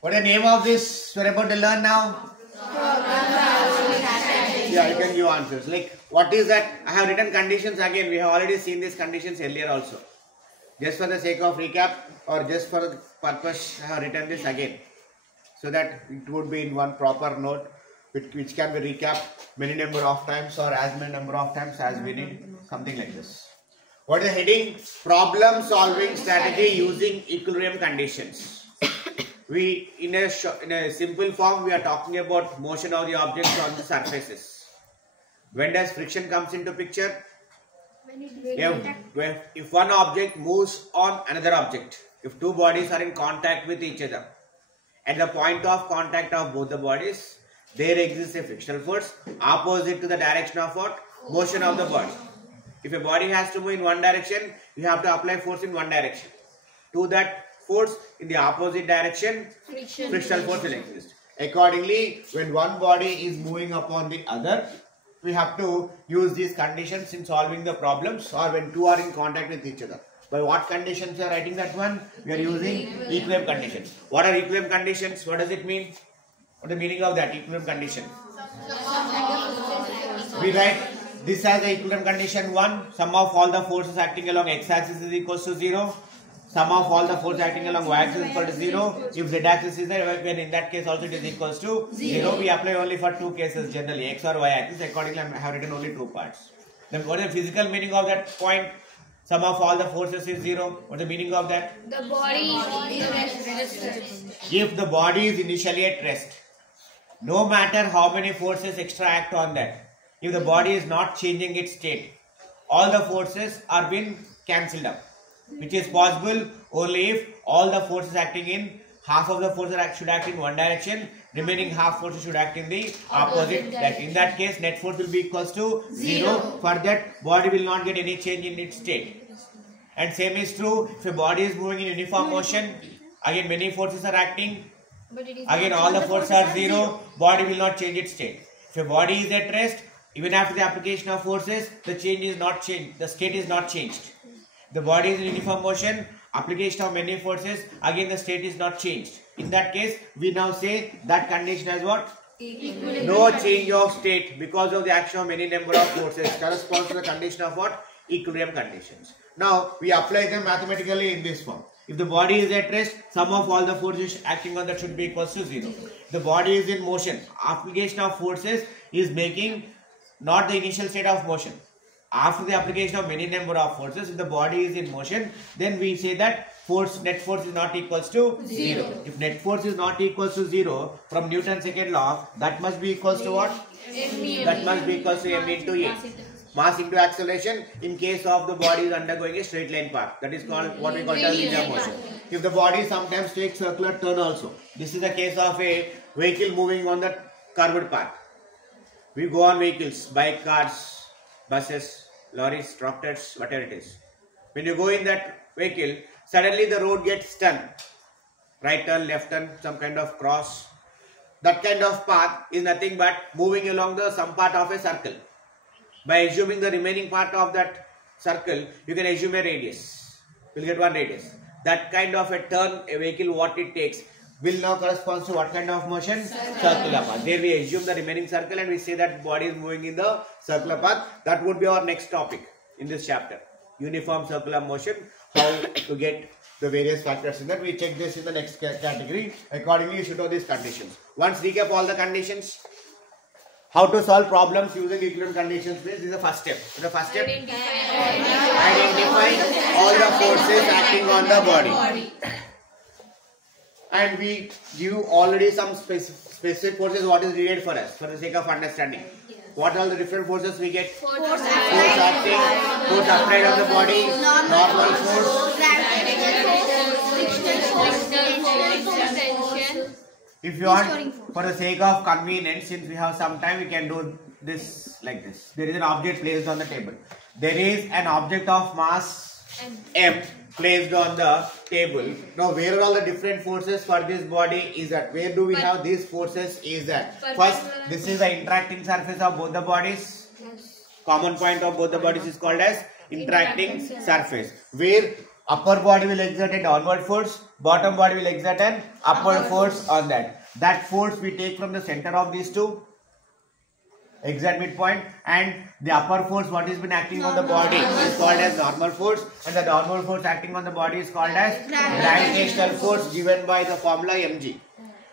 What is the name of this we're about to learn now? Yeah, you can give answers. Like, what is that? I have written conditions again. We have already seen these conditions earlier also. Just for the sake of recap or just for the purpose, I have written this again. So that it would be in one proper note which can be recapped many number of times or as many number of times as we need. Something like this. What is the heading? Problem solving strategy using equilibrium conditions. We in a simple form we are talking about motion of the objects on the surfaces. When does friction comes into picture? If one object moves on another object, if two bodies are in contact with each other, at the point of contact of both the bodies, there exists a frictional force opposite to the direction of what? Motion of the body. If a body has to move in one direction, you have to apply force in one direction. To that force in the opposite direction, frictional force will exist. Accordingly, when one body is moving upon the other, we have to use these conditions in solving the problems, or when two are in contact with each other. By what conditions we are writing that one? We are using equilibrium conditions. What are equilibrium conditions? What does it mean? What is the meaning of that equilibrium condition? We write this as the equilibrium condition 1. Sum of all the forces acting along x-axis is equals to 0. Sum of all the forces acting along y-axis is equal to 0. If z-axis is there, when in that case also it is equals to 0. We apply only for two cases generally, x or y-axis. Accordingly, I have written only two parts. Then what is the physical meaning of that point? Sum of all the forces is 0. What is the meaning of that? The body is at rest. If the body is initially at rest, no matter how many forces extra act on that, if the body is not changing its state, all the forces are being cancelled up. Which is possible only if all the forces acting in, half of the forces should act in one direction, remaining half forces should act in the opposite direction. In that case, net force will be equals to 0. For that, body will not get any change in its state. And same is true if a body is moving in uniform motion, again many forces are acting, again all the forces are 0, body will not change its state. If a body is at rest, even after the application of forces, the change is not changed, the state is not changed. The body is in uniform motion, application of many forces, again the state is not changed. In that case, we now say that condition as what? No change of state because of the action of many number of forces corresponds to the condition of what? Equilibrium conditions. Now, we apply them mathematically in this form. If the body is at rest, sum of all the forces acting on that should be equals to 0. The body is in motion. Application of forces is making not the initial state of motion. After the application of many number of forces, if the body is in motion, then we say that net force is not equals to 0. If net force is not equals to 0, from Newton's second law, that must be equals to what? That must be equals to m into a. Mass into acceleration in case of the body is undergoing a straight line path. That is called what we call linear motion. If the body sometimes takes circular turn also. This is the case of a vehicle moving on the curved path. We go on vehicles, bike, cars, buses, lorries, tractors, whatever it is. When you go in that vehicle, suddenly the road gets turned. Right turn, left turn, some kind of cross. That kind of path is nothing but moving along some part of a circle. By assuming the remaining part of that circle, you can assume a radius. You will get one radius. That kind of a turn, a vehicle, what it takes, will now correspond to what kind of motion? Circular path. There we assume the remaining circle and we say that body is moving in the circular path. That would be our next topic in this chapter. Uniform circular motion, how to get the various factors in that. We check this in the next category. Accordingly, you should know these conditions. Once recap all the conditions. How to solve problems using equilibrium conditions. This is the first step. The first step, identify all the forces acting on the body. And we give already some specific forces what is needed for us for the sake of understanding. What are the different forces we get? Force acting, force upright of the body, normal force, tension. If you want, for the sake of convenience, since we have some time, we can do this like this. There is an object placed on the table. There is an object of mass M placed on the table. Now, where are all the different forces for this body is that? Where do we have these forces is that? First, this is the interacting surface of both the bodies. Common point of both the bodies is called as interacting surface. Where Upper body will exert a downward force, bottom body will exert an upward force on that. That force we take from the center of these two, exact midpoint, and the upper force what has been acting on the body is called as normal force, and the downward force acting on the body is called as gravitational force, given by the formula mg.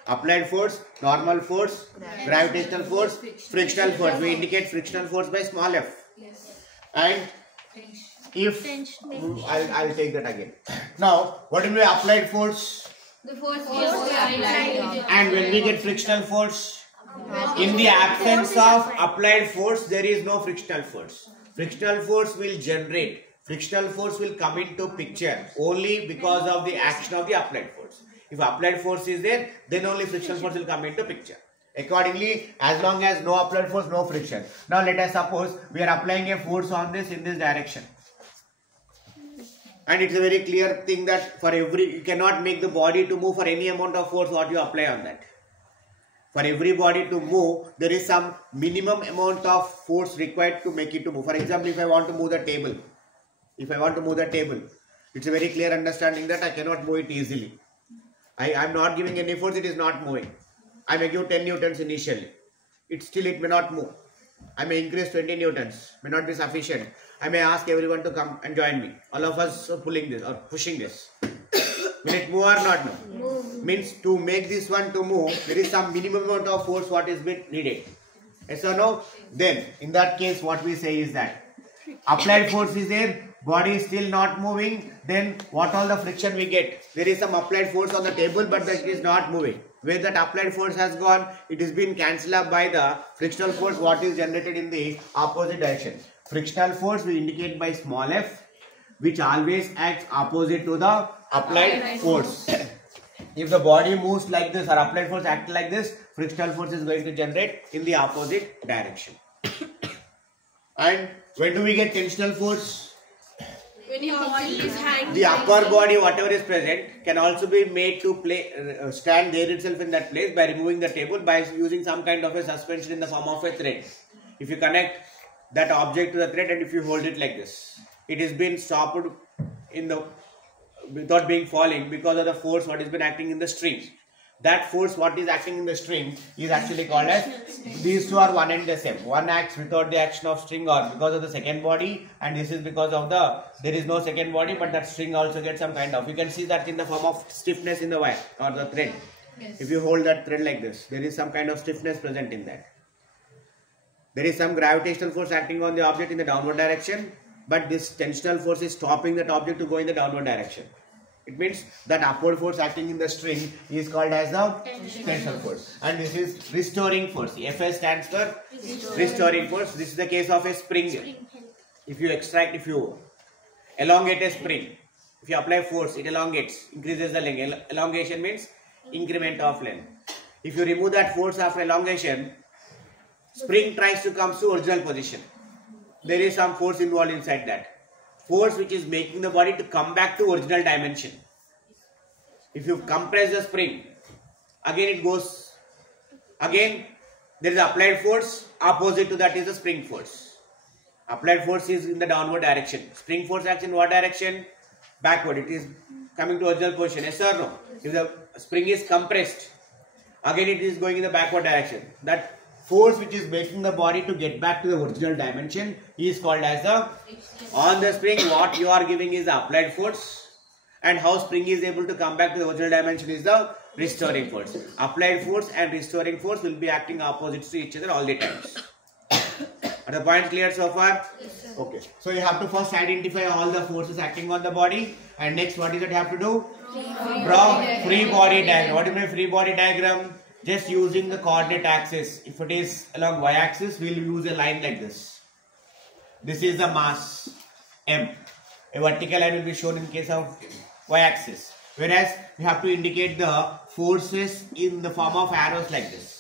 Applied force, normal force, gravitational force, frictional force. We indicate frictional force by small f. And if I'll take that again. Now, what will be applied force? The force applied. And when we get frictional force, in the absence of applied force, there is no frictional force. Frictional force will generate. Frictional force will come into picture only because of the action of the applied force. If applied force is there, then only frictional force will come into picture. Accordingly, as long as no applied force, no friction. Now let us suppose we are applying a force on this in this direction. And it's a very clear thing that for you cannot make the body to move for any amount of force what you apply on that. For every body to move, there is some minimum amount of force required to make it to move. For example, if I want to move the table, it's a very clear understanding that I cannot move it easily. I am not giving any force, it is not moving. I may give 10 newtons initially. It may not move. I may increase 20 newtons, may not be sufficient. I may ask everyone to come and join me. All of us are pulling this or pushing this. Will it move or not move? Means to make this one to move, there is some minimum amount of force what is been needed. Yes or no? Then, in that case, what we say is that applied force is there, body is still not moving, then what all the friction we get? There is some applied force on the table, but it is not moving. Where that applied force has gone, it is been cancelled up by the frictional force what is generated in the opposite direction. Frictional force we indicate by small f, which always acts opposite to the applied force. If the body moves like this or applied force acts like this, frictional force is going to generate in the opposite direction. And when do we get tensional force? When your body is hanging. The upper body, whatever is present, can also be made to stand there itself in that place by removing the table by using some kind of a suspension in the form of a thread. If you connect that object to the thread and if you hold it like this, it has been stopped without being falling because of the force what has been acting in the string. That force what is acting in the string is actually called as, these two are one and the same. One acts without the action of string or because of the second body, and this is because of there is no second body, but that string also gets some kind of, you can see that in the form of stiffness in the wire or the thread. Yes. If you hold that thread like this, there is some kind of stiffness present in that. There is some gravitational force acting on the object in the downward direction, but this tensional force is stopping that object to go in the downward direction. It means that upward force acting in the string is called as the tensile force. And this is restoring force. Fs stands for restoring force. This is the case of a spring. If you elongate a spring, if you apply force, it elongates, increases the length. Elongation means increment of length. If you remove that force after elongation, spring tries to come to original position. There is some force involved inside that. Force which is making the body to come back to original dimension. If you compress the spring, again it goes, again there is applied force, opposite to that is the spring force. Applied force is in the downward direction. Spring force acts in what direction? Backward. It is coming to original position. Yes or no? If the spring is compressed, again it is going in the backward direction. That force which is making the body to get back to the original dimension is called as the, on the spring what you are giving is the applied force, and how spring is able to come back to the original dimension is the restoring force. Applied force and restoring force will be acting opposites to each other all the times. Are the points clear so far? Yes, okay. So you have to first identify all the forces acting on the body, and next what is it you have to do? Draw free body diagram. What is my free body diagram? Just using the coordinate axis. If it is along y-axis, we will use a line like this. This is the mass M. A vertical line will be shown in case of y-axis. Whereas we have to indicate the forces in the form of arrows like this.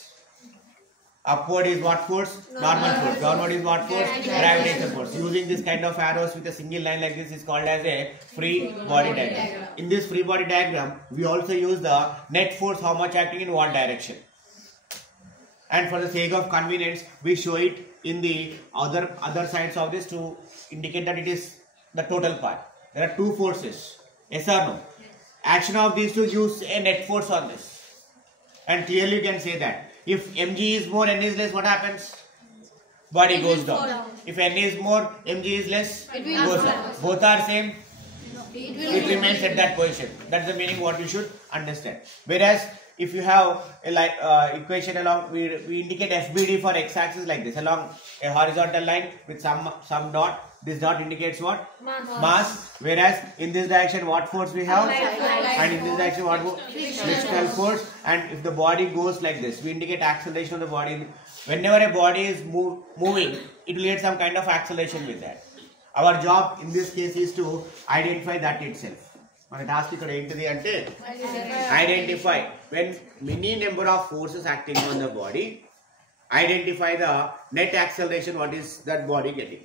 Upward is what force? Normal force. Downward is what force? Gravitational force. Using this kind of arrows with a single line like this is called as a free body diagram. In this free body diagram, we also use the net force, how much acting in what direction. And for the sake of convenience, we show it in the other sides of this to indicate that it is the total part. There are two forces. Yes or no? Action of these two gives a net force on this. And clearly you can say that. If mg is more, n is less, what happens? Body goes down. If n is more, mg is less, it goes down. Both are same, it remains at that position. That's the meaning what you should understand. Whereas if you have a equation along, we indicate FBD for x-axis like this, along a horizontal line with some dot. This dot indicates what? Mass. Whereas in this direction what force we have? And in this direction what? Frictional force. And if the body goes like this, we indicate acceleration of the body. Whenever a body is moving, it will get some kind of acceleration with that. Our job in this case is to identify that itself. మన టాస్క్ ఇక్కడ ఏంటిది అంటే identify when many number of forces acting on the body, identify the net acceleration what is that body getting.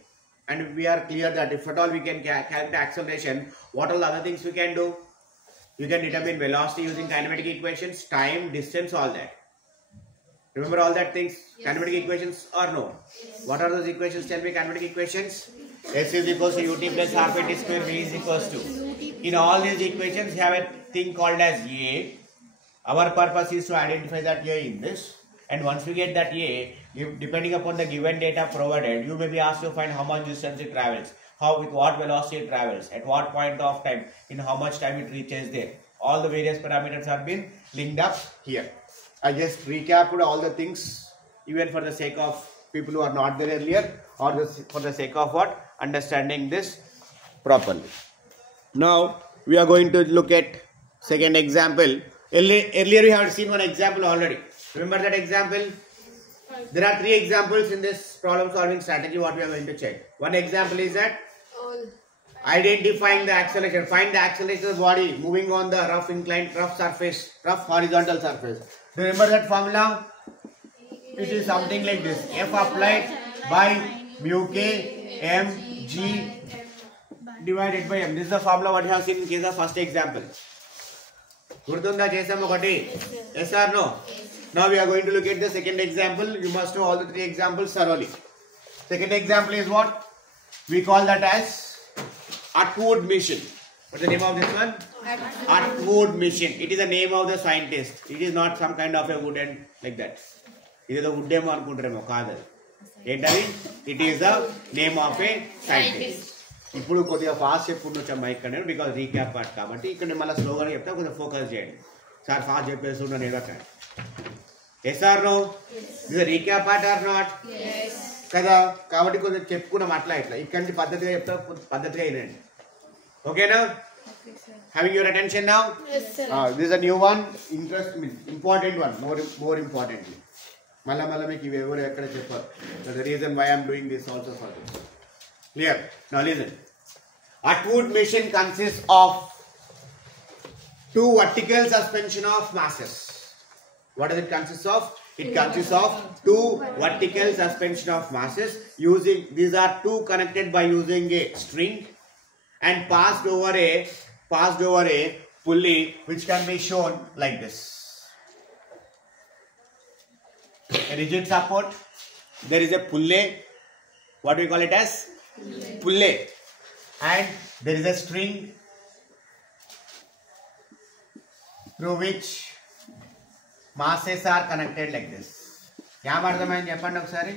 And we are clear that if at all we can calculate acceleration, what all other things we can do? You can determine velocity using kinematic equations, time, distance, all that. Remember all that things? Yes. Kinematic equations or no? Yes. What are those equations? Tell me kinematic equations. S is equals to ut plus half a t square, v is equals to. In all these equations, you have a thing called as A. Our purpose is to identify that A in this. And once we get that A, depending upon the given data provided, you may be asked to find how much distance it travels, with what velocity it travels, at what point of time, in how much time it reaches there. All the various parameters have been linked up here. I just recapped all the things, even for the sake of people who are not there earlier, or for the sake of what? Understanding this properly. Now, we are going to look at second example. Earlier we have seen one example already. Remember that example? There are 3 examples in this problem solving strategy what we are going to check. One example is that identifying the acceleration. Find the acceleration of the body moving on the rough inclined, rough horizontal surface. Do you remember that formula? It is something like this. F applied by mu k m g divided by m. This is the formula what you have seen in case of first example. Gurtunda chesam okati? Yes or no? Now we are going to look at the second example. You must know all the 3 examples thoroughly. Second example is what? We call that as Atwood mission. What's the name of this one? Atwood mission. It is the name of the scientist. It is not some kind of a wooden like that. It is the wooden anukuntaremo kaadu. It is the name of a scientist. ఇప్పుడు కొద్దిగా ఫాస్ట్ చెప్పుకుంటూ మైక్ అనేది because recap part కాబట్టి ఇక్కడ మళ్ళీ స్లోగానే చెప్తా కొంచెం ఫోకస్ చేయండి సార్ ఫాస్ట్ చెప్పేస్తున్నాను ఏదక్కడ ఎస్ ఆర్ నో ఇది రీక్యాప్ పార్ట్ ఆర్ నాట్ కదా కాబట్టి కొంచెం చెప్పుకున్నాం అట్లా ఇట్లా ఇక్కడ నుంచి పద్ధతిగా చెప్తా పద్ధతిగా వినండి ఓకేనా having your attention now this is a new one interest important one more importantly మళ్ళీ మీకు ఇవి ఎవరు ఎక్కడ చెప్పారు the reason why I'm doing this also for this. Clear? Now listen. Atwood mission consists of 2 vertical suspension of masses. What does it consist of? It consists of 2 vertical suspension of masses. These are 2 connected by using a string and passed over a pulley which can be shown like this. A rigid support. There is a pulley. What do we call it as? Pulley. And there is a string through which masses are connected like this. Kya ardhamayindi cheppandi okasari?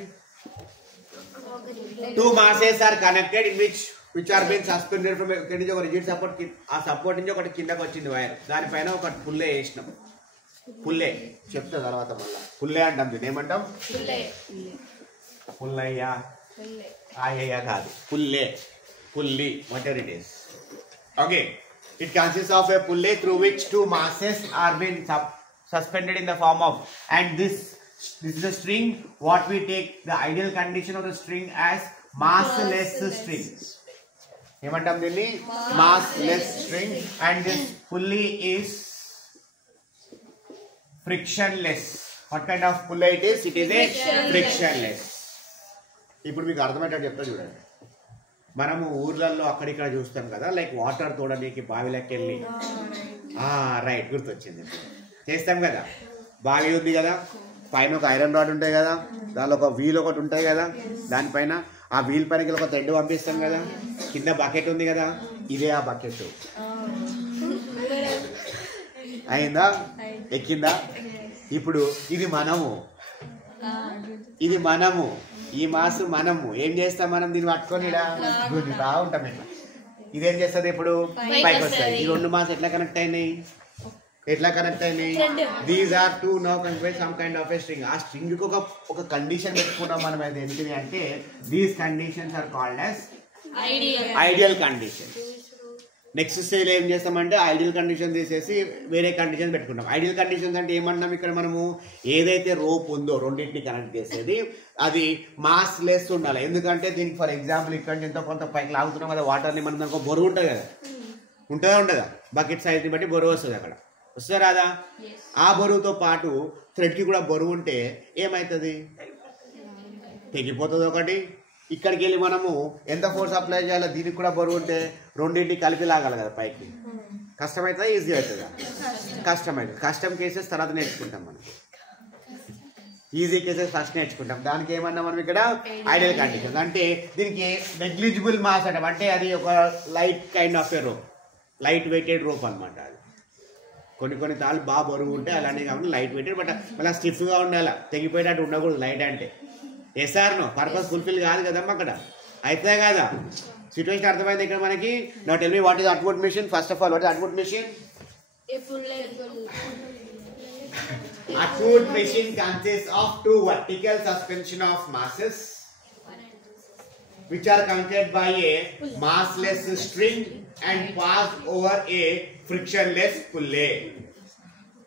2 masses are connected in which are being suspended from a rigid support. ఆ సపోర్ట్ నుంచి ఒకటి కిందకి వచ్చింది వైర్, దానిపైన ఒక పుల్లే వేసినాం. పుల్లే చెప్తా తర్వాత మళ్ళా. పుల్లే అంటాం, దీన్ని ఏమంటాం? పుల్లయ్యా ఆయయ్యా కాదు, పుల్లే, పుల్లి, whatever it is. Okay, it consists of a pulley through which 2 masses are being suspended in the form of, and this is a string. What we take the ideal condition of the string as massless string. ఏమంటాం దీన్ని? Massless string. And this pulley is frictionless. What kind of pulley it is? It is a frictionless. ఇప్పుడు మీకు అర్థమయ్యేటట్టు చెప్తా చూడండి. మనము ఊర్లలో అక్కడిక్కడ చూస్తాం కదా, లైక్ వాటర్ తోడడానికి బావిలోకి వెళ్ళి, రైట్ గుర్తొచ్చింది, చేస్తాం కదా. బావి ఉంది కదా, పైన ఒక ఐరన్ రాడ్ ఉంటాయి కదా, దానిలో ఒక వీల్ ఒకటి ఉంటాయి కదా, దానిపైన ఆ వీల్ పైన ఒక థ్రెడ్ పంపిస్తాం కదా, కింద బకెట్ ఉంది కదా, ఇదే ఆ బకెట్. అయిందా? ఎక్కిందా? ఇప్పుడు ఇది మనము, ఈ మాస్ మనము ఏం చేస్తాం? మనం దీన్ని పట్టుకొని గుంజుతా ఉంటాం. ఇట్లా ఇదేం చేస్తుంది? ఇప్పుడు పైకి వస్తుంది. ఈ రెండు మాస్ ఎట్లా కనెక్ట్ అయినాయి? These are two now convey some kind of a string. ఆ స్ట్రింగ్ కి ఒక కండిషన్ పెట్టుకుంటాం మనం. అది ఏంటిది అంటే these conditions are called as ideal conditions. Next stage ఏం చేస్తామంటే ఐడియల్ కండిషన్ తీసేసి వేరే కండిషన్ పెట్టుకుంటాం. ఐడియల్ కండిషన్స్ అంటే ఏమన్నాం? ఇక్కడ మనము ఏదైతే రోప్ ఉందో రెండింటిని కనెక్ట్ చేసేది అది మాస్ లెస్ ఉండాలి. ఎందుకంటే దీనికి ఫర్ ఎగ్జాంపుల్ ఇక్కడ నుంచి ఎంతో కొంత పైకి లాగుతున్నాం కదా వాటర్ని, మనం దానికి బరువు ఉంటుంది కదా, ఉంటుందా? బకెట్ సైజ్ని బట్టి బరువు వస్తుంది. అక్కడ వస్తుందా రాదా? ఆ బరువుతో పాటు థ్రెడ్కి కూడా బరువు ఉంటే ఏమవుతుంది? తెగిపోతుంది ఒకటి. ఇక్కడికి వెళ్ళి మనము ఎంత ఫోర్స్ అప్లై చేయాలో దీనికి కూడా బరువు ఉంటే రెండింటిని కలిపి లాగాలి కదా పైకి. కష్టమవుతుందా? ఈజీ అవుతుందా? కష్టమవుతుంది. కష్టం కేసెస్ తర్వాత నేర్చుకుంటాం. మనం ఈజీ కేసెస్ ఫస్ట్ నేర్చుకుంటాం. దానికి ఏమన్నా మనం ఇక్కడ ఐడియల్ కండిషన్ అంటే దీనికి నెగ్లిజిబుల్ మాస్ అంటాం. అంటే అది ఒక light kind of a rope, light weighted rope అనమాట. అది కొన్ని తాళ్ళు బాగా బరువు ఉంటే అలానే కాకుండా లైట్ వెయిటెడ్, బట్ మళ్ళీ స్టిఫ్గా ఉండాలి, తెగిపోయేటట్టు ఉండకూడదు లైట్ అంటే. SR no? పర్పస్ ఫుల్ఫిల్ కాదు కదమ్మా అక్కడ, అయితే కాదా? సిచ్యువేషన్ అర్థమైంది ఇక్కడ మనకి. Now tell me what is Atwood machine. First of all what is Atwood machine? Atwood machine consists of two vertical suspension of masses which are connected by a massless string and passed over a frictionless pulley.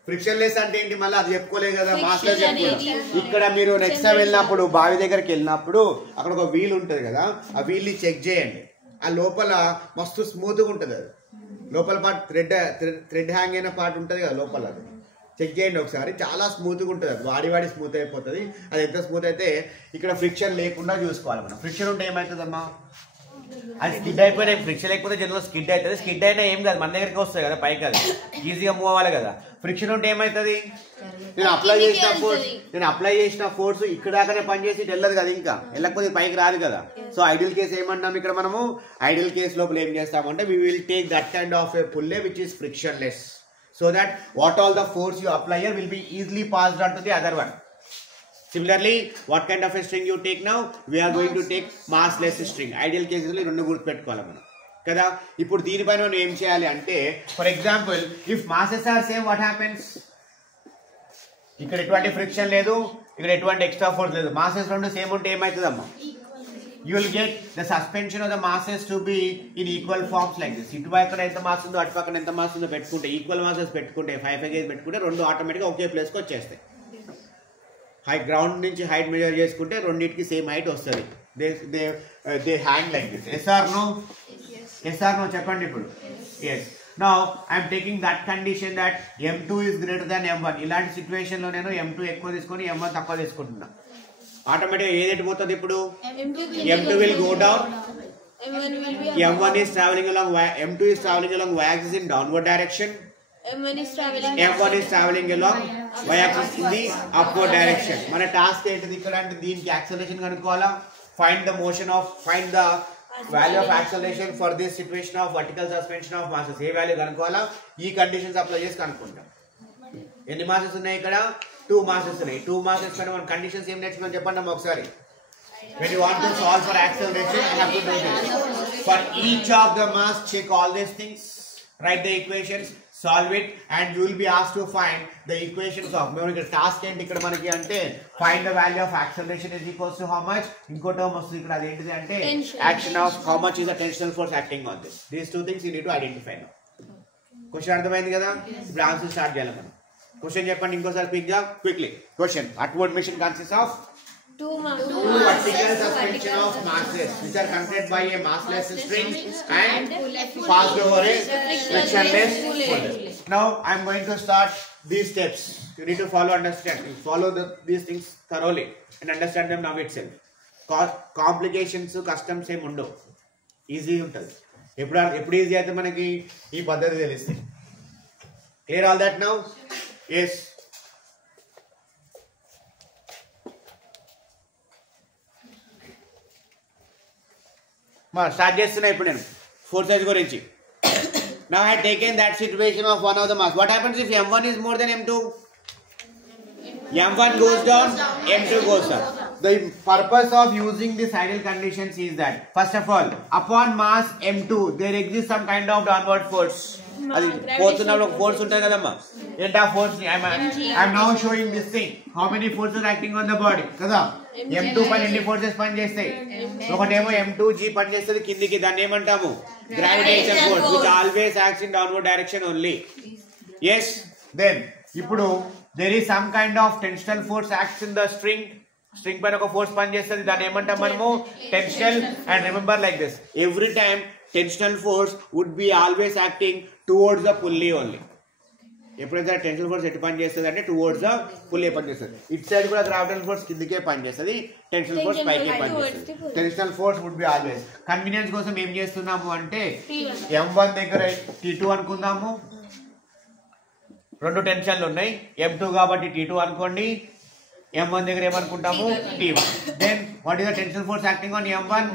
Frictionless అంటే ఏంటి? మళ్ళీ అది చెప్పుకోలేదు కదా, మాస్లెస్ చెప్పుకోలేదు. ఇక్కడ మీరు next time వెళ్ళినప్పుడు బావి దగ్గరికి వెళ్ళినప్పుడు అక్కడ ఒక వీల్ ఉంటుంది కదా, ఆ వీల్ని చెక్ చేయండి. ఆ లోపల మస్తు స్మూత్గా ఉంటుంది. అది లోపల పార్ట్ థ్రెడ్ హ్యాంగ్ అయిన పార్ట్ ఉంటుంది కదా లోపల, అది చెక్ చేయండి ఒకసారి. చాలా స్మూత్గా ఉంటుంది. అది వాడి స్మూత్ అయిపోతుంది. అది ఎంత స్మూత్ అయితే ఇక్కడ ఫ్రిక్షన్ లేకుండా చూసుకోవాలి మనం. ఫ్రిక్షన్ ఉంటే ఏమవుతుందమ్మా? అది స్కిడ్ అయిపోయినా, ఫ్రిక్షన్ లేకపోతే జనరల్ స్కిడ్ అవుతుంది. స్కిడ్ అయినా ఏం కాదు, మన దగ్గరికి వస్తుంది కదా పైకి, అది ఈజీగా మూవ్ అవ్వాలి కదా. ఫ్రిక్షన్ ఉంటే ఏమవుతుంది? నేను అప్లై చేసిన ఫోర్స్ ఇక్కడ దాకానే పనిచేసి వెళ్ళదు కదా, ఇంకా వెళ్ళకపోతే పైకి రాదు కదా. సో ఐడియల్ కేసు ఏమన్నాం ఇక్కడ మనము? ఐడియల్ కేసు లోపల ఏం చేస్తామంటే we will take that kind of a pulley which is frictionless, so that what all the force you apply here will be easily passed on to the other one. Similarly, what kind of a string you take now? We are going to take massless string. Ideal cases లో రెండు గుర్తు పెట్టుకోవాలి మనం కదా. ఇప్పుడు దీనిపైన మనం ఏం చేయాలి అంటే, for example if masses are same, what happens? ఇక్కడ ఎటువంటి ఫ్రిక్షన్ లేదు, ఇక్కడ ఎటువంటి ఎక్స్ట్రా ఫోర్స్ లేదు, masses రెండు సేమ్ ఉంటే ఏమవుతుందమ్మా? You will get the suspension of the masses to be in equal forms like this. ఇటు పక్కన ఎంత మాస్ ఉందో అటు పక్కన ఎంత మాస్ ఉందో పెట్టుకుంటే, ఈక్వల్ మాసెస్ పెట్టుకుంటే 5 kg పెట్టుకుంటే రెండు ఆటోమేటిక్గా ఒకే ప్లేస్కి వచ్చేస్తాయి. హై గ్రౌండ్ నుంచి హైట్ మెజర్ చేసుకుంటే రెండింటికి సేమ్ హైట్ వస్తుంది. They hang like this. Yes or no చెప్పండి ఇప్పుడు. Yes. Now I'm taking that condition that m2 is greater than m1. ఇలాంటి సిచ్యువేషన్ లో నేను m2 ఎక్కువ తీసుకొని m1 తక్కువ తీసుకుంటున్నా. ఆటోమేటిక్గా ఏదైతే పోతుంది ఇప్పుడు? m2 will go down, m1 is traveling along m2 is traveling along y-axis in downward direction, m1 is traveling along y-axis in the upward direction. మన టాస్క్ ఏంటిది ఇక్కడ అంటే దీనికి యాక్సలరేషన్ కనుక్కోవాలా. find the value of acceleration for this situation of vertical suspension of masses. A value కనుక్కోవాలా? ఈ conditions apply చేసి కనుక్కుంటాం. ఎన్ని మాసెస్ ఉన్నాయి ఇక్కడ? 2 masses ఉన్నాయి. 2 masses పైన మన కండిషన్స్ ఏం నేర్చుకున్నాం చెప్పండి అమ్మ ఒకసారి. When you want to solve for acceleration, you have to do this. For each of the mass, check all these things, write the equations, solve it, and you will be asked to find the equations of. మనకి టాస్క్ ఏంటి ఇక్కడ మనకి అంటే find the value of acceleration is equals to how much? ఇంకో టర్మ్ వస్తుంది ఇక్కడ, అది ఏంటిది అంటే action of how much is the tensional force acting on this. These two things you need to identify now. Question అర్థమైంది కదా? ఇప్పుడు ఆన్సర్ స్టార్ట్ చేయాలి మనం. క్వశ్చన్ చెప్పండి ఇంకోసారి క్విక్లీ. క్వశ్చన్: అట్వర్డ్ machine consist of two vertical suspension of masses which are connected by a massless string and passed over a frictionless pulley. Now I am going to start these steps. You need to follow these things thoroughly and understand them now itself. Complications, customs ఏం ఉండవు, ఈజీ ఉంటుంది. ఎప్పుడు ఈజీ అయితే మనకి ఈ పద్ధతి తెలుస్తుంది. Clear all that now? Yes. Start చేస్తున్నా ఇప్పుడు నేను ఫోర్సెస్ గురించి. Now I had taken that situation of one of the mass. What happens if M1 is more than M2? M1 goes down, M2 goes up. The purpose of using these ideal conditions is that, first of all, upon mass M2, there exists some kind of downward force. Force ఉంటుంది కదమ్మా. ఏంటి ఆ force? I'm now showing this thing. How many forces acting on the body? కదా M2 పైన ఎన్ని ఫోర్సెస్ పనిచేస్తాయి? ఒకటేమో M2G పనిచేస్తుంది కిందికి, దాన్ని ఏమంటాము? Gravitation force, which always acts in downward direction only. Yes. Then ఇప్పుడు there is some kind of tensional force acts in the string. String పైన ఒక ఫోర్స్ పనిచేస్తుంది, దాన్ని ఏమంటాం మనము? Tensional. And remember like this, every time tensional force would be always acting towards the pulley only. ఎప్పుడైతే tensional force ఎటు పని చేస్తుంది అంటే టువర్డ్స్ ద పుల్లీ పని చేస్తుంది. ఇట్ సైడ్ కూడా గ్రావిటల్ ఫోర్స్ కిందకే పని చేస్తుంది, టెన్షనల్ ఫోర్స్ పైకి పని చేస్తుంది. Tensional force would be always. Convenience కోసం ఏం చేస్తున్నాము అంటే M1 దగ్గర T2 అనుకుందాము, రెండు టెన్షన్లు ఉన్నాయి, M2 కాబట్టి T2 అనుకోండి, M1 దగ్గర ఏమనుకుంటాము? T1. Then what is the tensional force acting on M1?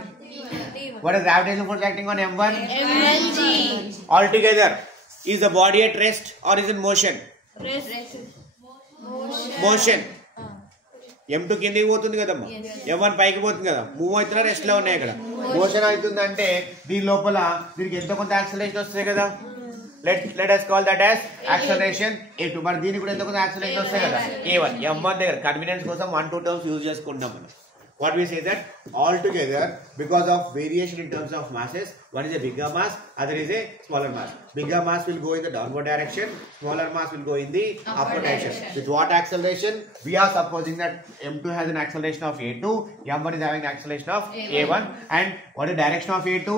What is gravitational force acting on M1? M1G. Altogether, is the body at rest or is in motion? Rest. Motion. M2 కిందకి పోతుంది కదమ్మా, M1 పైకి పోతుంది కదా, మూవ్ అవుతున్నా రెస్ట్ లో ఉన్నాయి ఇక్కడ. మోషన్ అవుతుంది అంటే దీని లోపల దీనికి ఎంతో కొంత యాక్సలరేషన్ వస్తాయి కదా. let us call that as acceleration A2. మరి దీనికి కూడా ఎంతో కొంత యాక్సలరేషన్ వస్తాయి కదా A1. M1 దగ్గర కన్వీనియన్స్ కోసం 1-2 టర్మ్స్ యూజ్ చేసుకుంటాం మనం. What we say that altogether, because of variation in terms of masses, one is a bigger mass, other is a smaller mass. Bigger mass will go in the downward direction, smaller mass will go in the upward direction. With what acceleration? We are supposing that M2 has an acceleration of A2, M1 is having acceleration of A1. And what is the direction of A2?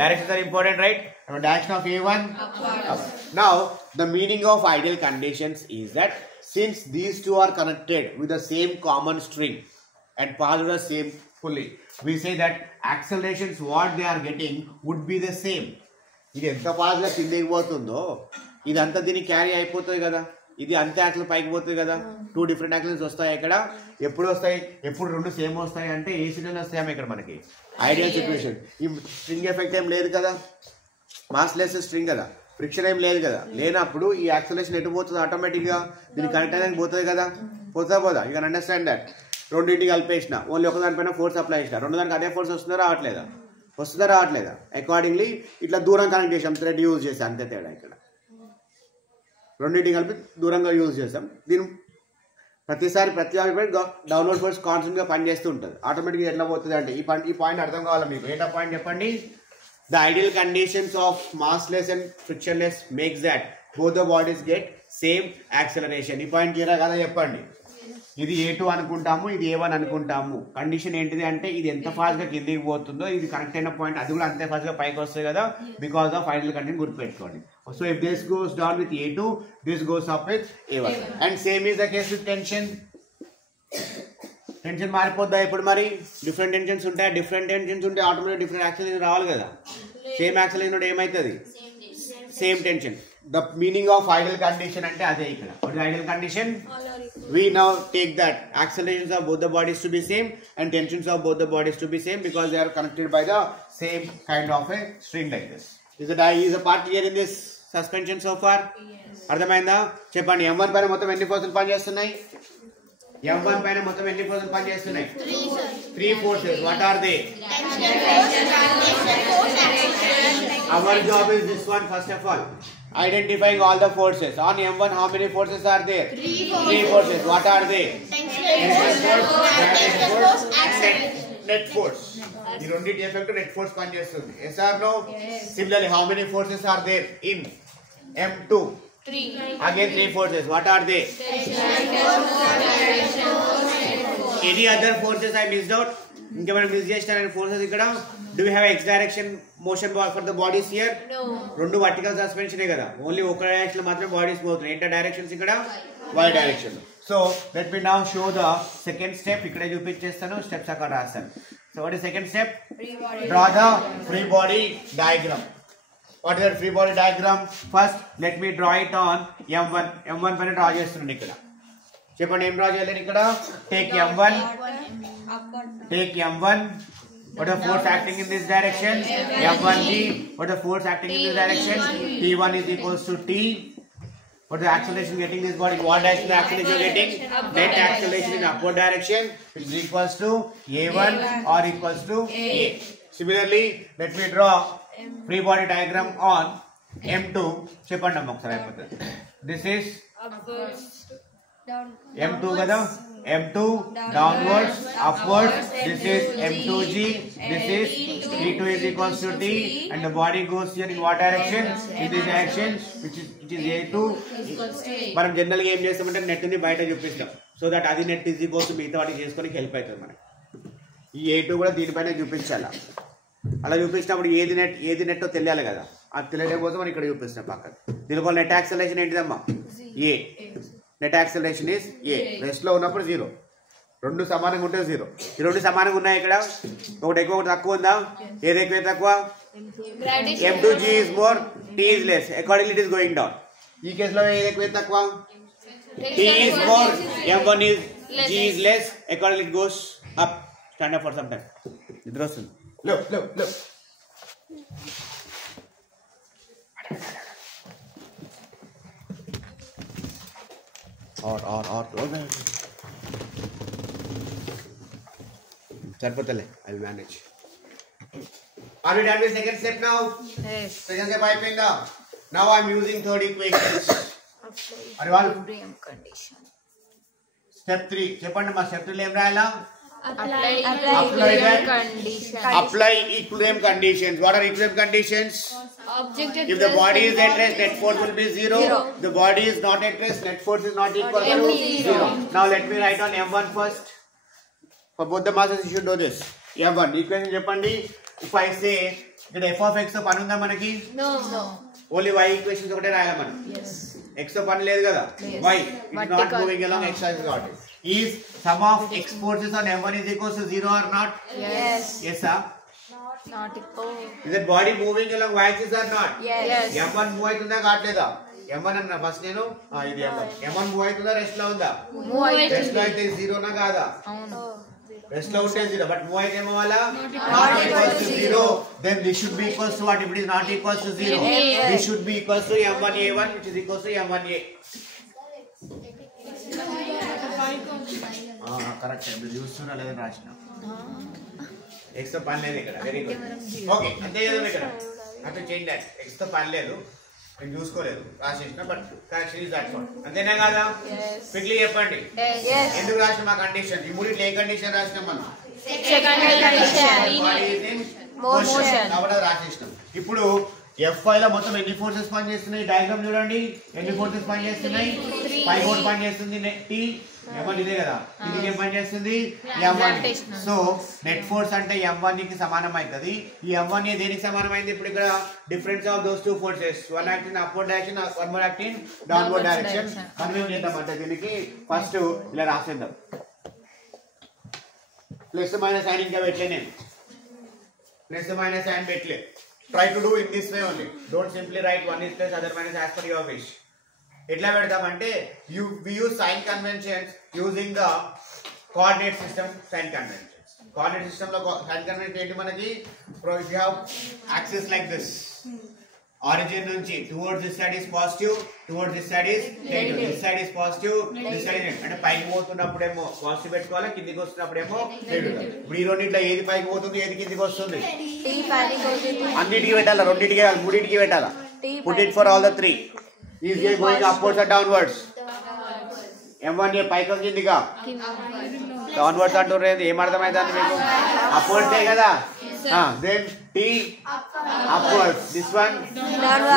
Directions are important, right? And the direction of A1? Up. Now, the meaning of ideal conditions is that since these two are connected with the same common string and pass through the same pulley, we say that accelerations what they are getting would be the same. ఇది ఎంత ఫాస్ట్ గా కిందకి పోతుందో ఇదంతా దీన్ని క్యారీ అయిపోతుంది కదా, ఇది అంతే యాక్సిల్ పైకి పోతుంది కదా. 2 డిఫరెంట్ యాక్సిల్స్ వస్తాయి ఇక్కడ. ఎప్పుడు వస్తాయి? ఎప్పుడు రెండు సేమ్ వస్తాయి అంటే ఏ సిగ్నల్ వస్తాయేమో ఇక్కడ మనకి ఐడియల్ సిచ్యువేషన్. ఈ స్ట్రింగ్ ఎఫెక్ట్ ఏం లేదు కదా, మాస్ లెస్ స్ట్రింగ్ కదా, ఫ్రిక్షన్ ఏం లేదు కదా. లేనప్పుడు ఈ యాక్సిలరేషన్ ఎటు పోతుంది? ఆటోమేటిక్ గా దీన్ని కనెక్ట్ అనేది పోతుంది కదా. పోదా? You can understand that. రెండింటికి కలిపేసిన, ఓన్లీ ఒక దానిపైన ఫోర్స్ అప్లై చేసిన, రెండు దానికి అదే ఫోర్స్ వస్తుందా రావట్లేదా? అకార్డింగ్లీ ఇట్లా దూరం కనెక్ట్ చేసాం, థ్రెడ్ యూజ్ చేసాం, అంతే తేడా ఇక్కడ. రెండింటికి కలిపి దూరంగా యూజ్ చేసాం. దీని ప్రతి డౌన్లోడ్ ఫోర్స్ కాన్స్టెంట్ గా పనిచేస్తూ ఉంటుంది. ఆటోమేటిక్గా ఎట్లా పోతుంది అంటే ఈ పాయింట్ అర్థం కావాలి మీకు. ఏంటా పాయింట్ చెప్పండి? The ideal conditions of massless and frictionless makes that both the bodies get same acceleration. ఈ పాయింట్ క్లియర్ కదా చెప్పండి. ఇది A2 అనుకుంటాము, ఇది A1 అనుకుంటాము. కండిషన్ ఏంటిది అంటే ఇది ఎంత ఫాస్ట్ గా కిందికి పోతుందో ఇది కనెక్ట్ అయిన పాయింట్ అది కూడా అంతే ఫాస్ట్ గా పైకి వస్తుంది కదా, బికాస్ ఆఫ్ ఐడియల్ కండిషన్ గుర్తుపెట్టుకోండి. So if this goes down with A2, this goes up with A1. And same is the case with tension. Tension మారిపోద్దా ఇప్పుడు? మరి డిఫరెంట్ టెన్షన్స్ ఉంటాయి, డిఫరెంట్ టెన్షన్స్ ఉంటే ఆటోమేటిక్ డిఫరెంట్ యాక్సిలరేషన్ రావాలి కదా. Same acceleration ఏమవుతుంది? Same tension. The meaning of ideal condition అంటే అదే ఇక్కడ. What is ideal condition? We now take that accelerations of both the bodies to be same and tensions of both the bodies to be same because they are connected by the same kind of a string like this. Is a part clear in this suspension so far? అర్థమైందా? చెప్పండి. M1 పైన మొత్తం ఎన్ని ఫోర్సులు పనిచేస్తున్నాయి? M1 పైన మొత్తం ఎన్ని ఫోర్సులు పనిచేస్తున్నాయి? 3 forces. What are they? Our job is this one. First of all, identifying all the forces. On M1, how many forces are there? 3 forces. What are they? Tension force, net force. The రెండింటి effect net force పనిచేస్తుంది. Yes or no? Similarly, how many forces are there in M2? 3. Again 3 forces. What are they? Any other forces I missed out? ఇంకేమైనా మిస్ చేసిన ఫోర్సెస్ ఇక్కడ? Do we have x direction motion for the bodies here? No. రెండు వర్టికల్ సస్పెన్షనే కదా, ఓన్లీ ఒక డైరెక్షన్ లో మాత్రమే బాడీస్ పోతున్నాయి. ఏంటో డైరెక్షన్స్ ఇక్కడ? y direction. So let me now show the second step. ఇక్కడే చూపించేస్తాను, స్టెప్స్ అక్కడ రాస్తాను. So what is second step? Draw the free body diagram. What is that free body diagram? First, let me draw it on M1. M1 పైన డ్రా చేస్తున్నాను ఇక్కడ. చెప్పండి ఏం డ్రా చేయాలి ఇక్కడ? Take M1. What the force acting in this direction? F1G. What the force acting in this direction? T1 is equals to T. What the acceleration getting this body? What direction the acceleration getting? Net acceleration in upward direction, which is equals to A1 or equals to A. Similarly, let me draw free body diagram on M2. This is M2 kada? M2 downwards, upwards. This is M2G. This is T2 is equals to T, and the body goes here in what direction? In this direction, which is A2. మనం జనరల్ గా ఏం చేస్తామంటే నెట్ ని బయట చూపిస్తాం, so that అది net is equals to మిగతా వాటికి చేసుకోనికి హెల్ప్ అవుతుంది మనకి. ఈ A2 కూడా దీనిపైన చూపించాలి. అలా చూపించినప్పుడు ఏది నెట్ తెలియాలి కదా, అది తెలియడం కోసం మనం ఇక్కడ చూపిస్తాం పక్కన. దీనివల్ల నెట్ యాక్సలరేషన్ ఏంటిదమ్మా? A. Net acceleration is a. Rest లో ఉన్నప్పుడు 0. రెండు సమానంగా ఉంటే 0. ఈ రెండు సమానంగా ఉన్నాయి. ఇక్కడ ఒకటి ఎక్కువ ఒకటి తక్కువ ఉందా? ఏది ఎక్కువ తక్కువ? M2G is more, T is less. Accordingly it is going down. ఈ కేసులో ఏది ఎక్కువ తక్కువ? T is more, M1 is G is less. Accordingly it goes up. Stand up for some time. నిద్ర వస్తుంది. Look. Or Sarpatale, I'll manage. Are we done with second step now? Yes. Second step I playing now. Now I'm using third equations. Are you all? Condition. Step 3. Cheppandi ma step 3 lo em rayala? Apply that condition. Apply equilibrium conditions. What are equilibrium conditions? Object at If the rest, body is at rest, net force will be 0. If the body is not at rest, net force is not equal to 0. Now let me write on M1 first. For both the masses, you should know this. M1 equation cheppandi. If I say that f of x తో పని ఉందా మనకి? No. Only y equations ఒకటే రాయాలి మనం. Yes. X తో పని లేదు కదా. Yes. Y it is not moving along, x is got it. Is sum of x forces on M1 is equals to 0 or not? Yes. Yes sir. Not equal. Is that body moving along y axis or not? Yes. M1 move అవుతుందా కావట్లేదా? M1 అన్న ఫస్ట్ నేను ఇది M1 move అవుతుందా రెస్ట్ లో ఉందా? రెస్ట్ లో అయితే 0 నా కాదా? అవును. రెస్ట్ లో ఉంటే 0, బట్ మూవ్ అయితే ఏమవ్వాలా? Not equals to 0. then this should be equals to what? If it is not equals to 0, this should be equals to M1A1, which is equals to M1A. Correct. మీరు చూస్తున్నా లేదా రాసిన x తో పని లేదు ఇక్కడ. Very good. ఓకే, అంతే కదా ఇక్కడ. అంటే చేంజ్ దట్. x తో పని లేదు, నేను చూసుకోలేదు, రాసేసిన, but correction is that one. అంతేనా కాదా? క్విక్లీ చెప్పండి. ఎందుకు రాసిన మా కండిషన్? ఈ మూడిట్లో ఏ కండిషన్ రాసినాం మనం? కాబట్టి రాసేసినాం. ఇప్పుడు F5 లో మొత్తం ఎన్ని ఫోర్సెస్ పని చేస్తున్నాయి? డయాగ్రామ్ చూడండి. ఎన్ని ఫోర్సెస్ పని చేస్తున్నాయి? 5 ఫోర్స్ పని చేస్తుంది. T M1 ఇదే కదా. ఇది ఏం పని చేస్తుంది? M1. సో నెట్ ఫోర్స్ అంటే M1 కి సమానం అవుతుంది. ఈ M1 దేనికి సమానమైంది? ఇప్పుడు ఇక్కడ difference of those two forces, one acting upward direction, one more acting downward direction. మనం ఏం చేద్దాం అంటే దీనికి ఫస్ట్ ఇలా రాసేద్దాం. ప్లస్ మైనస్ సైన్ ఇంకా పెట్టలే నేను. ప్లస్ మైనస్ సైన్ పెట్టలే. Try to do in this way only. Don't simply write one is plus other minus as per your wish. ఎట్లా పెడతామంటే we use sign conventions using the coordinate system sign conventions. Coordinate system లో sign convention ఏంటి మనకి? If you have axis like this, origin నుంచి towards this side is positive, towards this side is negative. This side is positive, this side is negative. అంటే పైకి పోతున్నప్పుడేమో పాజిటివ్ పెట్టుకోవాలి, కిందికి వస్తున్నప్పుడేమో నెగటివ్. ఇప్పుడు ఈ రెండిట్లో ఏది పైకి పోతుంది, ఏది కిందికి వస్తుంది? అన్నిటికీ పెట్టాలా? రెండింటికి పెట్టాలి, మూడింటికి పెట్టాలా? Put it for all the three. Is it going upwards or downwards? M1 పైకి కిందిగా డౌన్వర్డ్స్ అంటున్నారు. ఏం అర్థమైంది మీకు? అప్వర్డ్స్ కదా. Then T upwards. This one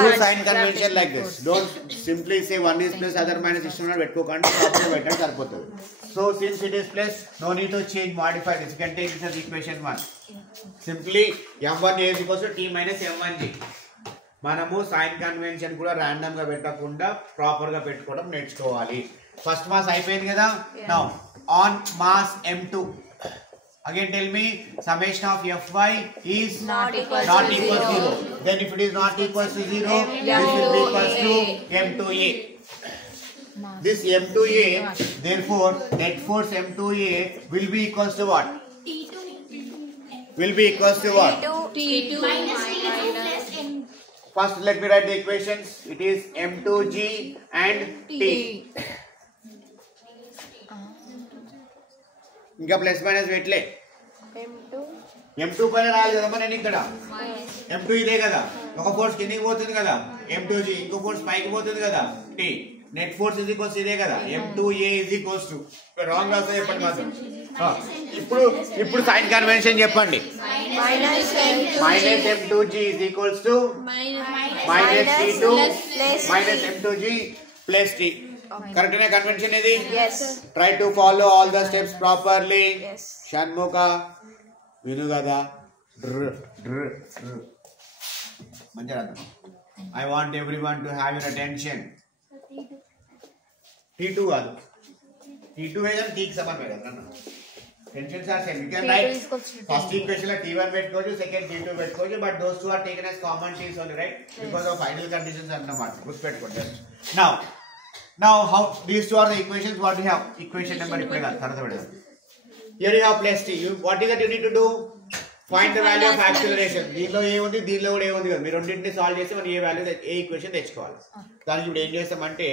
use sign convention like this. Don't simply say one is plus other minus ఇష్టం పెట్టుకోకండి, పెట్టండి సరిపోతుంది. So since it is plus, no need to change, modify this. You can take this as equation 1. Simply M1A is equals to T minus M1G. మనము sign convention కూడా ర్యాండమ్ గా పెట్టకుండా ప్రాపర్ గా పెట్టుకోవడం నేర్చుకోవాలి. ఫస్ట్ మాస్ అయిపోయింది కదా. Now on mass M2. Again tell me, summation of Fy is not equal to 0. Then if it is not equal to 0, this will be equal to M2A. This M2A, therefore net force M2A will be equal to what? will be equals to what? T2 minus T2 plus M. First, let me write the equations. It is M2G and T. ఇంకా plus minus పెట్టలే. M2 పైన రాయాలి కదమ్మా నేను ఇక్కడ. M2 ఇదే కదా, ఒక ఫోర్స్ కిందికి పోతుంది కదా M2G, ఇంకో ఫోర్స్ పైకి పోతుంది కదా T. నెట్ ఫోర్స్ ఇది ఈక్వల్స్ ఇదే కదా M2A is equals to. Wrong రాస్తా చెప్పండి మాత్రం. ఇప్పుడు సైన్ కన్వెన్షన్ చెప్పండి. Minus M2G is equals to minus T2 minus M2G plus T. Correct convention ఇది. Try to follow all the steps properly. Shanmukha విను కదా. మంచిగా I want everyone to have your attention. T2 కాదు, T2 వేగం T కి సమానమే కదా. Tensions are same. You can write first equation లో T1 పెట్టుకోవచ్చు, సెకండ్ T2 పెట్టుకోవచ్చు, but those two are taken as common T's only, right? Because of ideal conditions అన్నమాట. గుర్తుపెట్టుకోండి. Now how these two are the equations. What do you have? Equation number ఇప్పుడు కాదు, తర్వాత పెడదాం. Here you have plus T. What is that you need to do? Find the value of acceleration. దీనిలో ఏ ఉంది, దీనిలో కూడా ఏ ఉంది కదా. మీరు రెండింటిని సాల్వ్ చేసి మనం ఏ వాల్యూ ఏ ఈక్వేషన్ తెచ్చుకోవాలి. దానికి ఇప్పుడు ఏం చేస్తామంటే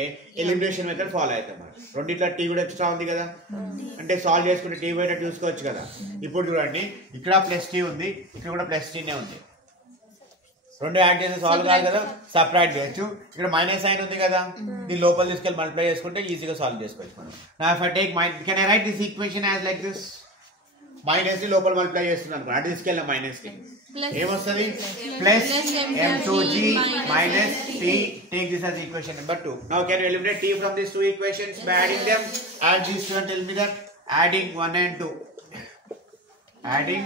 ఎలిమినేషన్ మెథడ్ ఫాలో అవుతాం. రెండిట్లో T కూడా ఎక్స్ట్రా ఉంది కదా, అంటే సాల్వ్ చేసుకుంటే T బయట చూసుకోవచ్చు కదా. ఇప్పుడు చూడండి, ఇక్కడ ప్లస్ T ఉంది, ఇక్కడ కూడా ప్లస్ Tనే ఉంది. రెండు యాడ్ చేసి సాల్వ్ కాదు కదా, సపరేట్ చేయొచ్చు. ఇక్కడ మైనస్ సైన్ ఉంది కదా, దీని లోపల తీసుకెళ్ళి మల్టిప్లై చేసుకుంటే ఈజీగా సాల్వ్ చేసుకోవచ్చు మనం. నా if I take can I right this equation as like this? Minus ని లోపల మల్టిప్లై చేస్తున్నాను, అటు తీసుకెళ్ళిన మైనస్ కి ఏమొస్తుంది? Plus M2G minus T. Take this as equation number 2. Now can you eliminate T from these two equations by adding them? Add these two and tell me that. Adding 1 and 2. Adding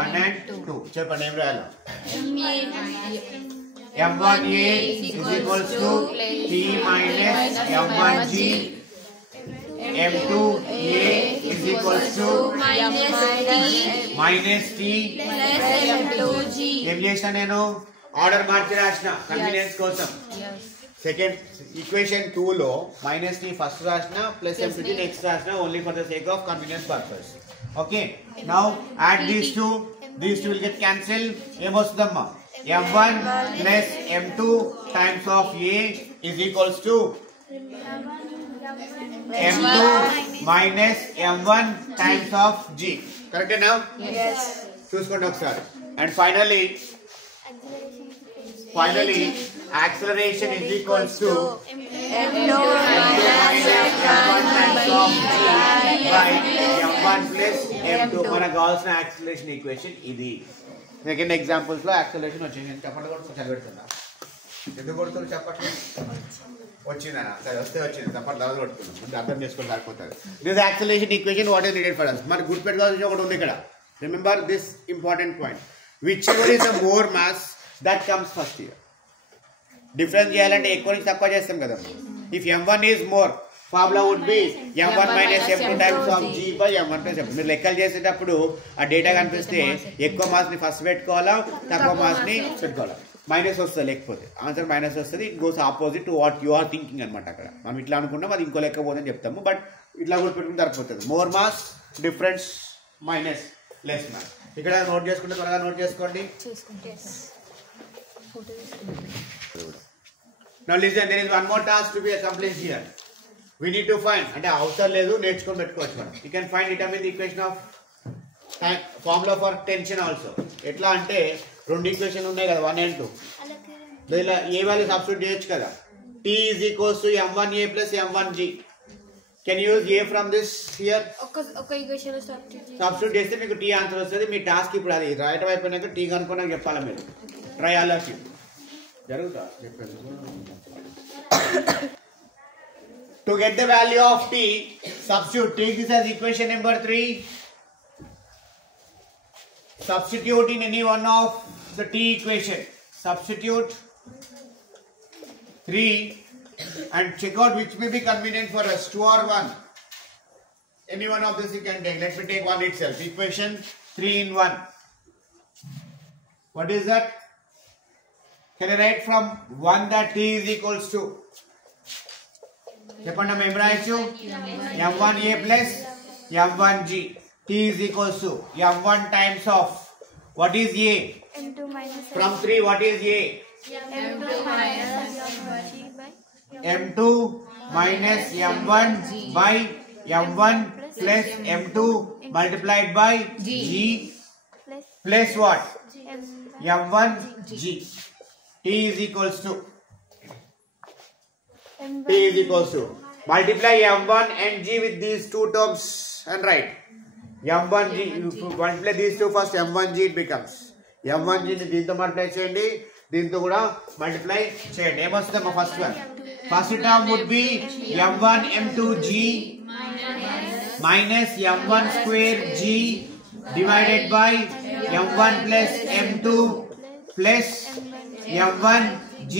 1 and 2. చెప్పండి ఏం రాయాలి? M1A is equals to T minus M1G. M2A is equals to minus T plus M2G. ఏం చేసిన నేను ఆర్డర్ మార్చి రాసిన కన్వీనియన్స్ కోసం. Second equation 2 లో మైనస్ ని ఫస్ట్ రాసిన, ప్లస్ M2G నెక్స్ట్ రాసిన, only for the sake of convenience purpose. Okay, now add these two will get cancel. ఏమొస్తుందమ్మా? M1 plus M2 times of A is equals to M2 minus M1 times of G. Correct now? Yes. చూసుకోండి ఒకసారి. And finally acceleration is equals to M2 minus M1 times of G by M1 plus M2. మనకు కావాల్సిన acceleration equation ఇది. Second examples లో యాక్సిలరేషన్ వచ్చింది. చెప్పండి కొడుతూ చదివెడుతున్నా. ఎందుకు కొడుతూ చెప్పండి? వచ్చిందా? సరే, వస్తే వచ్చింది. తప్పట్లా కొడుతున్నాం, ముందు అర్థం చేసుకొని సరిపోతుంది. This acceleration equation what is needed for us. మరి గుర్తుపెట్టుకోవాల్సిన ఒకటి ఉంది ఇక్కడ. Remember this important point. Which ever is the more mass that comes first here. Difference చేయాలంటే ఎక్కువ నుంచి తక్కువ చేస్తాం కదా. If M1 is more, formula would be M1 minus M2 times of G by M1 plus M2. మీరు లెక్కలు చేసేటప్పుడు ఆ డేటా కనిపిస్తే ఎక్కువ మాస్ ని ఫస్ట్ పెట్టుకోవాలా, తక్కువ మాస్ ని పెట్టుకోవాలా. మైనస్ వస్తుంది, లేకపోతే ఆన్సర్ మైనస్ వస్తుంది. It goes opposite to what you are thinking అనమాట. అక్కడ మనం ఇట్లా అనుకుంటాం, అది ఇంకో లెక్క పోదని చెప్తాము, బట్ ఇట్లా కూడా పెట్టుకుని సరిపోతుంది. More mass difference minus less mass. ఇక్కడ నోట్ చేసుకుంటే త్వరగా నోట్ చేసుకోండి. Now listen, there is one more task to be accomplished here. We need to find, అంటే అవసరం లేదు, నేర్చుకొని పెట్టుకోవచ్చు మనం. You can find determine the equation of formula for tension also. ఎట్లా అంటే రెండు ఈక్వేషన్ ఉన్నాయి కదా, 1 and 2. దీనిలో ఏ వాల్యూ సబ్స్టిట్యూట్ చేయొచ్చు కదా. T is equals to M1A plus M1G. Can you use A from this here? ఒక ఈక్వేషన్ లో సబ్స్టిట్యూట్ చేస్తే మీకు T ఆన్సర్ వస్తుంది. మీ టాస్క్ ఇప్పుడు అది రైట్ అయిపోయినాక T కనుక్కున్నా చెప్పాలి మీరు. Try all of you. జరుగుతా చెప్పండి. To get the value of T, substitute. Take this as equation number 3. Substitute in any one of the T equation. Substitute 3 and check out which may be convenient for us, 2 or 1. Any one of this you can take. Let me take one itself. Equation 3 in 1. What is that? Can I write from 1 that T is equals to? చెప్పండి మేము రాయొచ్చు. M1A plus M1G. T is equals to M1 times of What is A? M2 minus From 3, what is A? M2 minus G by M2 minus M1 by M1 plus M2 multiplied by G plus what? M1 G. T is equals to multiply M1 and G with these two terms and write M1 G. You multiply these two first, M1 G it becomes M1 G ni దీంతో multiply చేయండి, దీంతో కూడా multiply చేయండి. ఏమొస్తుందమ్మా first one? First term would be M1 M2 G minus M1 square G divided by M1 plus M2 plus M1 G.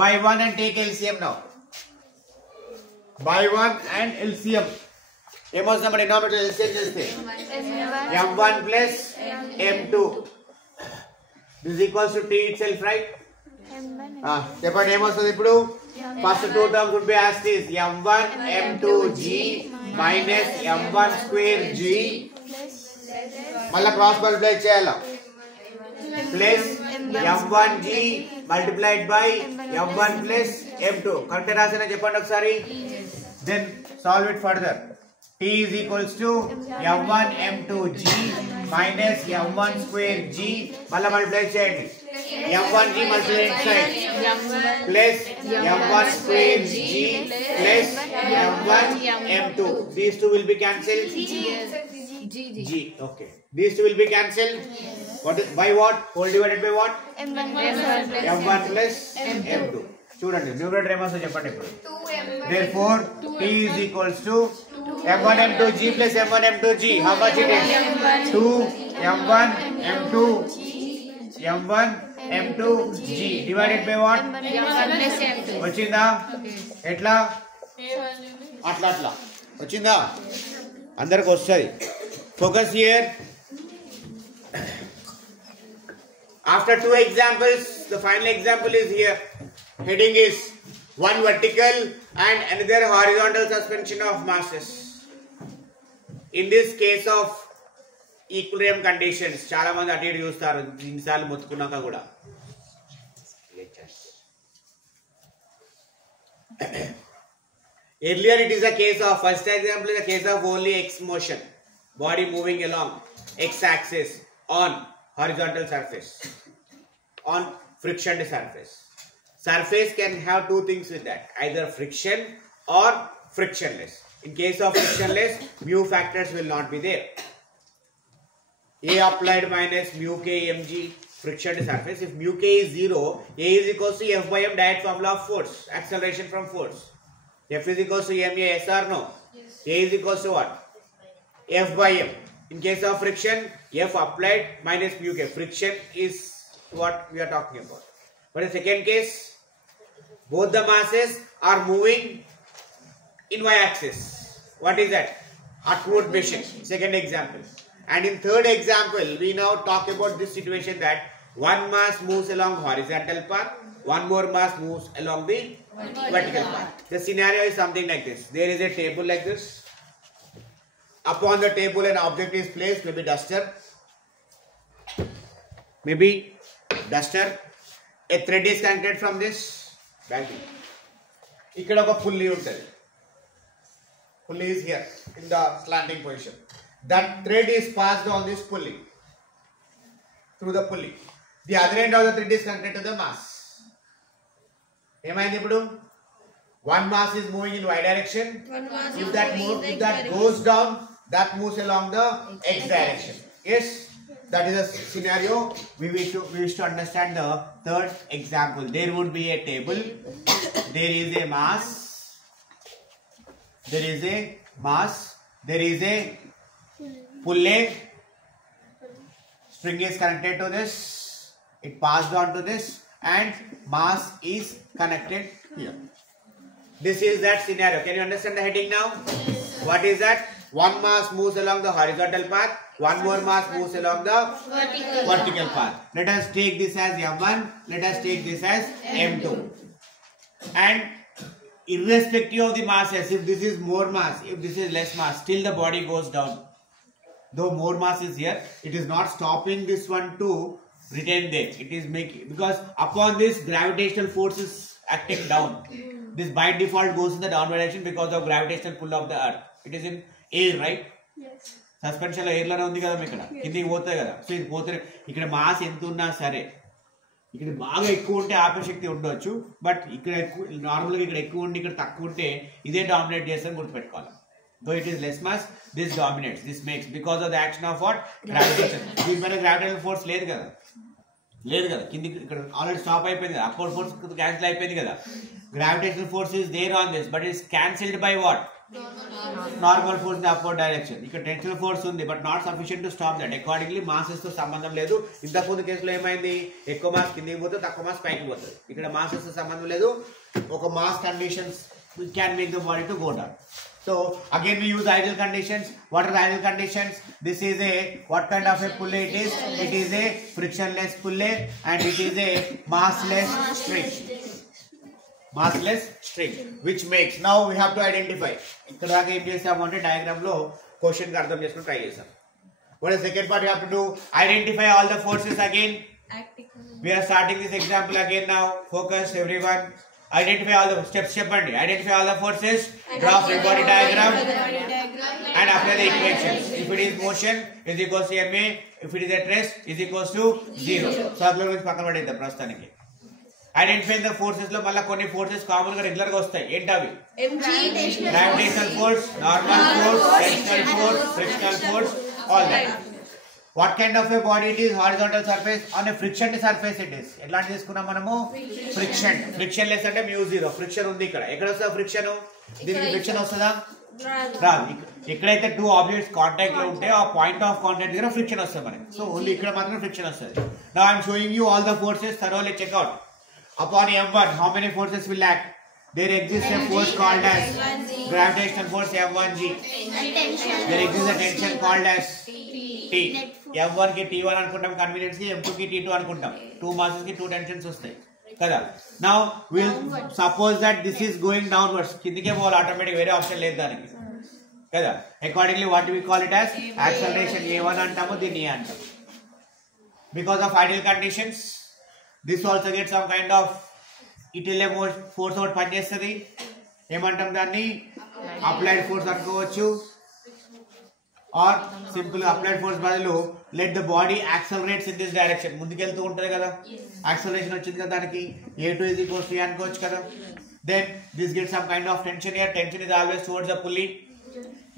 By 1 and take LCM now. By 1 and LCM. ఏమొస్తుందమ్మా denominator LCM చేస్తే M1 plus M2. This is equals to T itself, right? చెప్పండి ఏమొస్తుంది ఇప్పుడు? First two terms would be as is M1 M2 G minus M1 square G మళ్ళా cross multiply చేయాలి plus M1 G multiplied by M1 plus M2. Correct రాసిన చెప్పండి ఒకసారి. Then solve it further. T is equals to M1 M2 G minus M1 square G మళ్ళా మల్టిప్లై చేయండి. M1 G multiply inside plus M1 square G plus M1 M2. These two will be cancelled. G. Okay. These two will be cancelled. What is by what? Whole divided by what? M1 plus M2. చూడండి న్యూమరేటర్ ఏమొస్తుందో చెప్పండి ఇప్పుడు. Therefore T is equals to M1 M2 G plus M1 M2 G. How much it is? 2 M1 M2 M1 M2 G divided by what? వచ్చిందా? ఎట్లా? అట్లా అట్లా వచ్చిందా? అందరికి వస్తుంది. Focus here. After two examples, the final example is here. Heading is one vertical and another horizontal suspension of masses. In this case of equilibrium conditions, చాలా మంది అటు ఇటు చూస్తారు ఇన్నిసార్లు మొత్తుకున్నాక కూడా. Earlier it is a case of, first example is a case of only X motion, body moving along X axis on horizontal surface, on friction surface. Surface can have two things with that, either friction or frictionless. In case of frictionless, mu factors will not be there. A applied minus mu k mg friction to surface. If mu k is 0, A is equals to F by M, direct formula of force, acceleration from force. F is equals to ma, yes or no? Yes. A is equals to what? F by M. In case of friction, F applied minus mu k. Friction is what we are talking about. But in the second case, both the masses are moving in y-axis. What is that? Upward motion. Second example. And in third example, we now talk about this situation that one mass moves along horizontal path, one more mass moves along the vertical path. The scenario is something like this. There is a table like this. Upon the table an object is placed, maybe duster. A thread is connected from this. ఇక్కడ ఒక pulley ఉంటుంది. Pulley is here in the slanting position. That thread is passed on this pulley, through the pulley. The other end of the thread is connected to the mass. ఏమైంది ఇప్పుడు? One mass is moving in y direction. If that goes down, that moves along the x direction. Yes, that is a scenario. We wish to understand the third example. There would be a table. There is a mass. There is a pulley. String is connected to this. It passed on to this, and mass is connected here. This is that scenario. Can you understand the heading now? What is that? One mass moves along the horizontal path. One more mass moves along the vertical path. Let us take this as M1. Let us take this as M2. And irrespective of the masses, if this is more mass, if this is less mass, still the body goes down. though more mass is here, it is not stopping this one to retain there. It is making, because upon this gravitational force is acting down. This by default goes in the downward direction because of gravitational pull of the earth. It is in air, right? Yes. Suspension లో ఎయిర్ లోనే ఉంది కదా ఇక్కడ కిందికి పోతాయి కదా. సో ఇది పోతే ఇక్కడ మాస్ ఎంత ఉన్నా సరే, ఇక్కడ బాగా ఎక్కువ ఉంటే ఆపే శక్తి ఉండొచ్చు, బట్ ఇక్కడ ఎక్కువ నార్మల్గా ఇక్కడ ఎక్కువ ఉండి ఇక్కడ తక్కువ ఉంటే ఇదే డామినేట్ చేస్తారని గుర్తుపెట్టుకోవాలి. Though it is less mass, this dominates. This makes because of the action of what? Gravitation. దీని పైన గ్రావిటేషనల్ ఫోర్స్ లేదు కదా, లేదు కదా. కింది ఇక్కడ ఆల్రెడీ స్టాప్ అయిపోయింది కదా, అప్వర్డ్ ఫోర్స్ క్యాన్సిల్ అయిపోయింది కదా. Gravitational force is there on this, but is cancelled by what? Normal force in upward direction. ఇక్కడ టెన్షనల్ ఫోర్స్ ఉంది, but not sufficient to stop that. Accordingly masses తో సంబంధం లేదు. ఇంతకుముందు కేసులో ఏమైంది? ఎక్కువ మాస్ కిందికి పోతే తక్కువ మాస్ పైకి పోతుంది. ఇక్కడ మాసెస్ తో సంబంధం లేదు. ఒక mass conditions can make the body to go down. So again we use ideal conditions. What are the ideal conditions? This is a, what kind of a pulley it is? It is a frictionless pulley and it is a massless string. Massless string, which makes, now we have to identify. ఇక్కడ దాకా ఏం చేసామంటే డయాగ్రామ్ లో క్వశ్చన్ కి అర్థం చేసుకుని ట్రై చేసాం. What is the second part? You have to do identify all the forces again. We are starting this example again now. Focus everyone. Identify all the steps. Cheppandi. Identify all the forces. Draw free body diagram and apply the equations. If it is motion is equals to ma. If it is at rest is equals to 0. So అందులో నుంచి పక్కన పడేద్దాం ప్రస్తుతానికి. Identify the forces లో మళ్ళీ కొన్ని forces common గా రెగ్యులర్ గా వస్తాయి. ఏంటి అవి? Gravitational force, normal force, tensional force, frictional force, all that. What kind of a body it is? Horizontal surface. On a friction surface it is. ఎట్లాంటి తీసుకున్నాం మనము? ఫ్రిక్షన్. ఫ్రిక్షన్ లెస్ అంటే μ0. ఫ్రిక్షన్ ఉంది ఇక్కడ. ఎక్కడ వస్తుందా ఫ్రిక్షన్? దీనికి ఫ్రిక్షన్ వస్తుందా? రాదు. ఎక్కడైతే టూ ఆబ్జెక్ట్స్ కాంటాక్ట్ లో ఉంటే ఆ పాయింట్ ఆఫ్ కాంటాక్ట్ దగ్గర ఫ్రిక్షన్ వస్తుంది మనకి. సో ఓన్లీ ఇక్కడ మాత్రం ఫ్రిక్షన్ వస్తుంది. Now I am showing you all the forces. Thoroughly check out. Upon M1, how many forces will act? There exists a force called as gravitational force M1G. There exists a tension called as T. M1 కి T1 అనుకుంటాం కన్వీనియన్స్ కి, M2 కి T2 అనుకుంటాం. Two masses కి two tensions వస్తాయి కదా. Now will suppose that this is going downwards, కిందికే పోవాలి ఆటోమేటిక్, వేరే ఆప్షన్ లేదు దానికి కదా. Accordingly what we call it as acceleration A1 అంటాము, దీన్ని A అంటాం. Because of ideal conditions this also get some kind of ఇటిలే ఫోర్స్ ఒకటి పనిచేస్తుంది. ఏమంటాం దాన్ని? అప్లైడ్ ఫోర్స్ అనుకోవచ్చు. ఆర్ సింపుల్ అప్లైడ్ ఫోర్స్ బదులు let the body accelerates in this direction. ముందుకెళ్తూ ఉంటుంది కదా, యాక్సలరేషన్ వచ్చింది కదా, దానికి A2 is equals to A అనుకోవచ్చు కదా. Then this get some kind of tension here. Tension is always towards the pulley.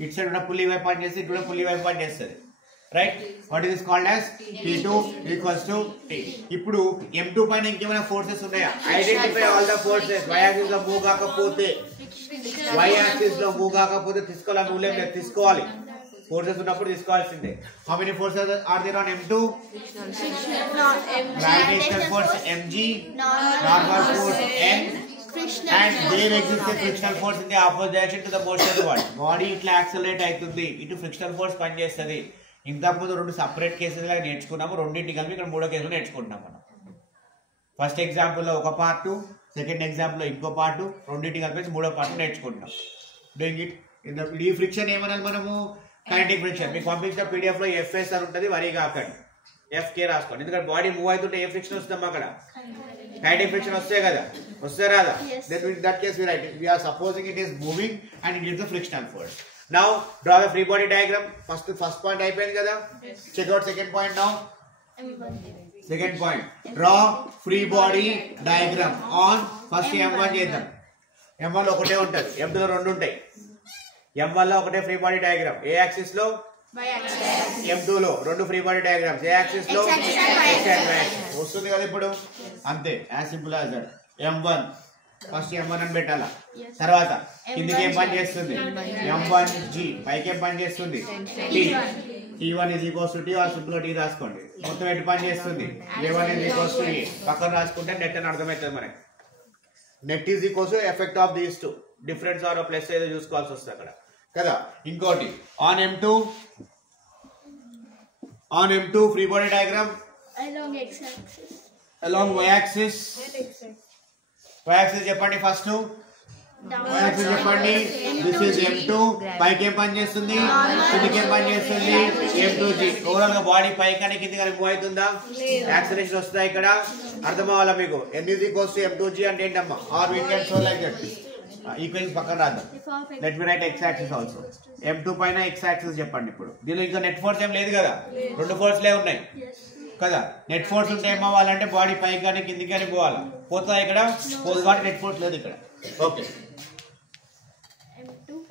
It side ఉన్న పుల్లీ వైపు పని చేసి, ఇటు ఉన్న పుల్లీ వైపు పని చేస్తుంది. Right? What is called as T2 equals to T. ఇప్పుడు M2 పైన ఇంకేమైనా ఫోర్సెస్ ఉన్నాయా? Identify all the forces. y axis లో మూవ్ కాకపోతే, y యాక్సిస్ లో మూవ్ కాకపోతే తీసుకోవాలి, రూల్ ఏం లేదు, తీసుకోవాలి. ఫోర్సెస్ ఉన్నప్పుడు తీసుకోవాల్సిందే. How many forces are there on M2? Gravitational force Mg, normal force N, and there exists a frictional force in the opposite direction to the motion of the body. Body ఇట్లా యాక్సలరేట్ అవుతుంది, ఇటు frictional force పనిచేస్తుంది. ఇంతకుముందు రెండు separate cases లాగా నేర్చుకున్నాము, రెండింటి కలిపి ఇక్కడ మూడో కేసులో నేర్చుకుంటున్నాం మనం. ఫస్ట్ ఎగ్జాంపుల్ లో ఒక పార్ట్, సెకండ్ ఎగ్జాంపుల్ లో ఇంకో పార్ట్, రెండింటి కలిపి మూడో పార్ట్ నేర్చుకుంటున్నాం. డూయింగ్ ఇట్ ఇన్ ద ఈ ఫ్రిక్షన్ ఏమనాలి మనము? Kinetic friction. మీకు పంపించిన పీడిఎఫ్ లో FS అని ఉంటుంది, వరీ కాకండి, FK రాసుకోండి. ఎందుకంటే బాడీ మూవ్ అవుతుంటే ఏ ఫ్రిక్షన్ వస్తాం అక్కడ? కైనెటిక్ ఫ్రిక్షన్ వస్తే కదా, వస్తే రాదా? Then in that case we right we are supposing it is moving and it gives the frictional force. Now draw the free body diagram. First point అయిపోయింది కదా. Check out second point now. Second point, draw free body diagram on first M1 చేద్దాం. M1 లో ఒకటే ఉంటుంది, M2 లో రెండు ఉంటాయి. M1 లో ఒకటే ఫ్రీ బాడీ డయాగ్రామ్, ఏ యాక్సిస్ లో, M2 లో రెండు ఫ్రీ బాడీ డయాగ్రామ్స్, ఏ యాక్సిస్ లో, వస్తుంది కదా ఇప్పుడు. అంతే, as simple as that. M1 first M1 అని పెట్టాలా. తర్వాత కిందికి ఏం పని చేస్తుంది? M1G. పైకి ఏం పని చేస్తుంది? T. T1 is equals to T, or simple గా T రాసుకోండి. మొత్తం ఎటు పని చేస్తుంది? A1 is equals to A. పక్కన రాసుకుంటే నెట్ అని అర్థమవుతుంది మనకి. Net is equals to effect of these two. Difference or plus ఏదో చూసుకోవాల్సి వస్తుంది అక్కడ కదా. ఇంకోటి on M2 free body diagram along y axis. Y axis చెప్పండి ఫస్ట్. చెప్పండి. This is M2. పైకి ఏం పని చేస్తుంది, కిందికి ఏం పని చేస్తుంది, M2G. ఓవరాల్ గా బాడీ పైకి కానీ కింది కానీ మూవ్ అవుతుందా, యాక్సిలరేషన్ వస్తుందా ఇక్కడ అర్థం అవ్వాలా మీకు. N is equals to M2G అంటే ఏంటమ్మా, or we can so like that. Equations పక్కన రాద్దాం. Let me write x axis also. M2 పైన x యాక్సిస్ చెప్పండి. ఇప్పుడు దీనిలో ఇంకా నెట్ ఫోర్స్ ఏం లేదు కదా, రెండు ఫోర్స్లే ఉన్నాయి కదా. నెట్ ఫోర్స్ ఉంటే ఏమవ్వాలంటే బాడీ పైకి కానీ కిందికి కానీ పోవాలా, పోతుందా ఇక్కడ పోదు కాబట్టి నెట్ ఫోర్స్ లేదు ఇక్కడ. ఓకే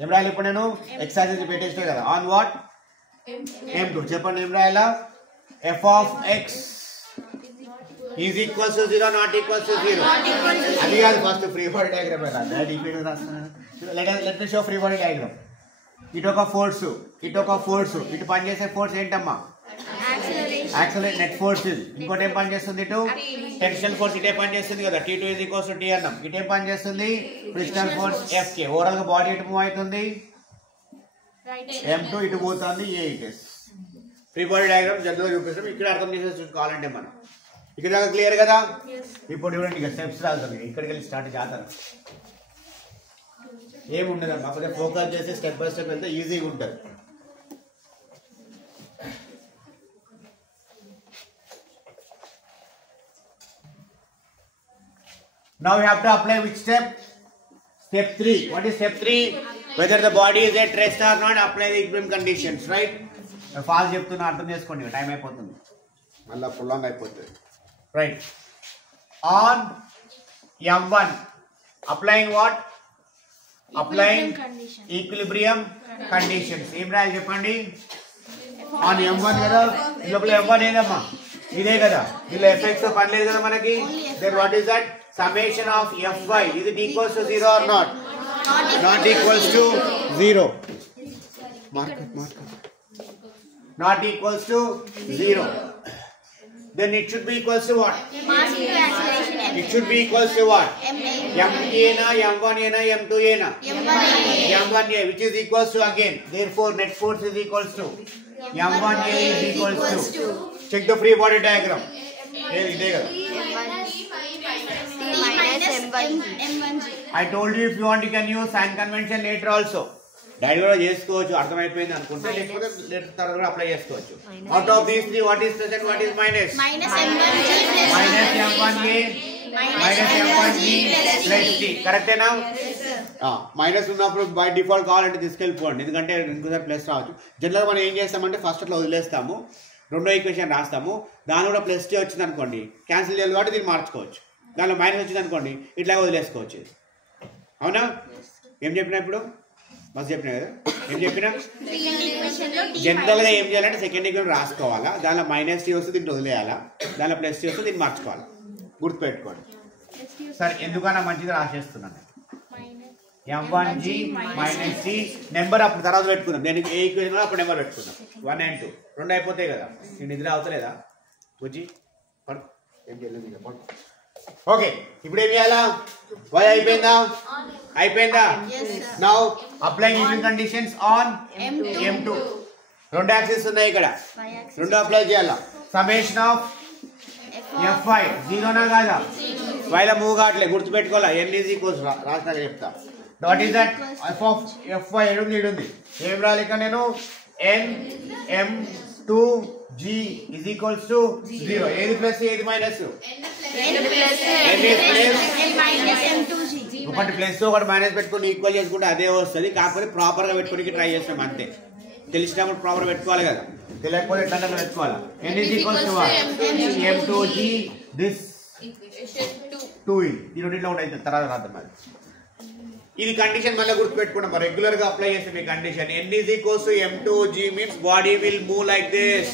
ఏం రాయాలి ఇప్పుడు నేను, x యాక్సిస్ పెట్టేస్తే కదా. ఆన్ వాట్, M2 చెప్పండి. ఏం రాయాలా, f of x is equals to 0 not equals to 0. అది కాదు, first free body diagram let me show free body diagram. ఇటు ఒక ఫోర్స్, ఇటు ఒక ఫోర్స్, ఇటు పనిచేసే ఫోర్స్ ఏంటమ్మా, యాక్సిలరేషన్ నెట్ ఫోర్స్ ఇది. ఇంకోటి ఏం పని చేస్తుంది, ఇటు టెన్షనల్ ఫోర్స్ ఇటే పని చేస్తుంది కదా, T2 is equals to T అన్నాం. ఇటే పని చేస్తుంది ఫ్రిక్షనల్ ఫోర్స్ Fk. ఓవరాల్ గా బాడీ ఇటు మూవ్ అవుతుంది, M2 ఇటు పోతుంది, A it is. Free body diagram general గా చూపిస్తాం, ఇక్కడ అర్థం చేసేసి చూసుకోవాలంటే మనం. ఇక్కడ దాకా క్లియర్ కదా. ఇప్పుడు చూడండి ఇక స్టెప్స్ రాదు, ఇక్కడికి వెళ్ళి స్టార్ట్ చేస్తారు. ఏముండదు అప్పుడే ఫోకస్ చేసి స్టెప్ బై స్టెప్ వెళ్తే ఈజీగా ఉంటుంది. Now we have to apply which step? Step 3. What is step 3? Whether the body is at rest or not, apply the equilibrium conditions, right? Fast చెప్తున్నా అర్థం చేసుకోండి, టైం అయిపోతుంది మళ్ళీ ప్రొలాంగ్ అయిపోతుంది. Right, on M1 applying what, applying equilibrium conditions. ఏం రాయాలి చెప్పండి, on M1 కదా. లోపల M1 ఏదమ్మా, ఇదే కదా, ఇలా ఎఫెక్ట్స్ పని లేదు కదా మనకి. Then what is that, summation of Fy, is it equals to 0 or not? Not equals to 0. Not equals to 0. Then it should be equals to what? It should be equals to what? M1A na, M1A na, M2A na? M1A, which is equals to again. Therefore, net force is equals to M1A is equals to. Check the free body diagram. I told you if you want you can use sign convention later also. Daddy కూడా చేసుకోవచ్చు, అర్థమైపోయింది అనుకుంటే, లేకపోతే లేటర్ తర్వాత కూడా అప్లై చేసుకోవచ్చు. Out of these three, what is present, what is minus? Minus M1A minus M1G plus T. కరెక్టేనా? మైనస్ ఉన్నప్పుడు బై డిఫాల్ట్ కావాలంటే తీసుకెళ్ళిపోండి, ఎందుకంటే ఇంకోసారి ప్లస్ రావచ్చు. జనరల్గా మనం ఏం చేస్తామంటే ఫస్ట్ అట్లా వదిలేస్తాము, రెండో ఈక్వేషన్ రాస్తాము, దాని కూడా ప్లస్ T వచ్చింది అనుకోండి క్యాన్సిల్ చేయాలి కాబట్టి దీన్ని మార్చుకోవచ్చు. దానిలో మైనస్ వచ్చింది అనుకోండి ఇట్లా వదిలేసుకోవచ్చు. అవునా? ఏం చెప్పినా ఇప్పుడు మస్తు చెప్పినా కదా, ఏం చెప్పినా జనరల్గా ఏం చేయాలంటే సెకండ్ ఈక్వేషన్ రాసుకోవాలా, దానిలో మైనస్ T వస్తే దీన్ని వదిలేయాలా, దానిలో ప్లస్ T వస్తే దీన్ని మార్చుకోవాలి. గుర్తుపెట్టుకోండి. సరే, ఎందుకన్నా మంచిగా రాసేస్తున్నాను. M1G మైనస్ T నెంబర్ అప్పుడు తర్వాత పెట్టుకుందాం. నేను ఏ ఈక్వేషన్ అప్పుడు నెంబర్ పెట్టుకుందాం. 1 and 2 రెండు అయిపోతాయి కదా. నేను నిద్ర అవుతలేదా బుజ్జి? పడుకో, ఏం చేయలేదు పడుకో. ఓకే, ఇప్పుడు ఏం చేయాలా? వై అయిపోయిందా? అయిపోయిందా? Now applying equilibrium conditions on M2. రెండు యాక్సిస్ ఉన్నాయి ఇక్కడ, రెండు అప్లై చేయాలా. సమ్మేషన్ ఆఫ్ Fy జీరోనా కాదా, వైల మూవ్ కావట్లే, గుర్తుపెట్టుకోవాలా. N ఈజ్ ఈక్వల్స్ రాసినాక చెప్తా. What is that, F of Fy ఏడుంది, ఏం రాలి ఇక్కడ నేను, M2G ఈజ్ ఈక్వల్స్ టు 0. ఏది ప్లస్ ఏది మైనస్? ఒకటి ప్లస్ ఒకటి మైనస్ పెట్టుకుని ఈక్వల్ చేసుకుంటే అదే వస్తుంది, కాకపోతే ప్రాపర్ గా పెట్టుకోనికి ట్రై చేస్తాం అంతే. తెలిసినప్పుడు ప్రాపర్ పెట్టుకోవాలి కదా, తెలియకపోతే ఎట్లా పెట్టుకోవాలా. N is equals to M2G this 2 ఈ రెండింటిలో ఉంటాయి, తర్వాత రాద్దాం. మరి ఇది కండిషన్ మళ్ళీ గుర్తుపెట్టుకుంటాం, రెగ్యులర్ గా అప్లై చేస్తే మీ condition. N is equals to M2G means body will move like this.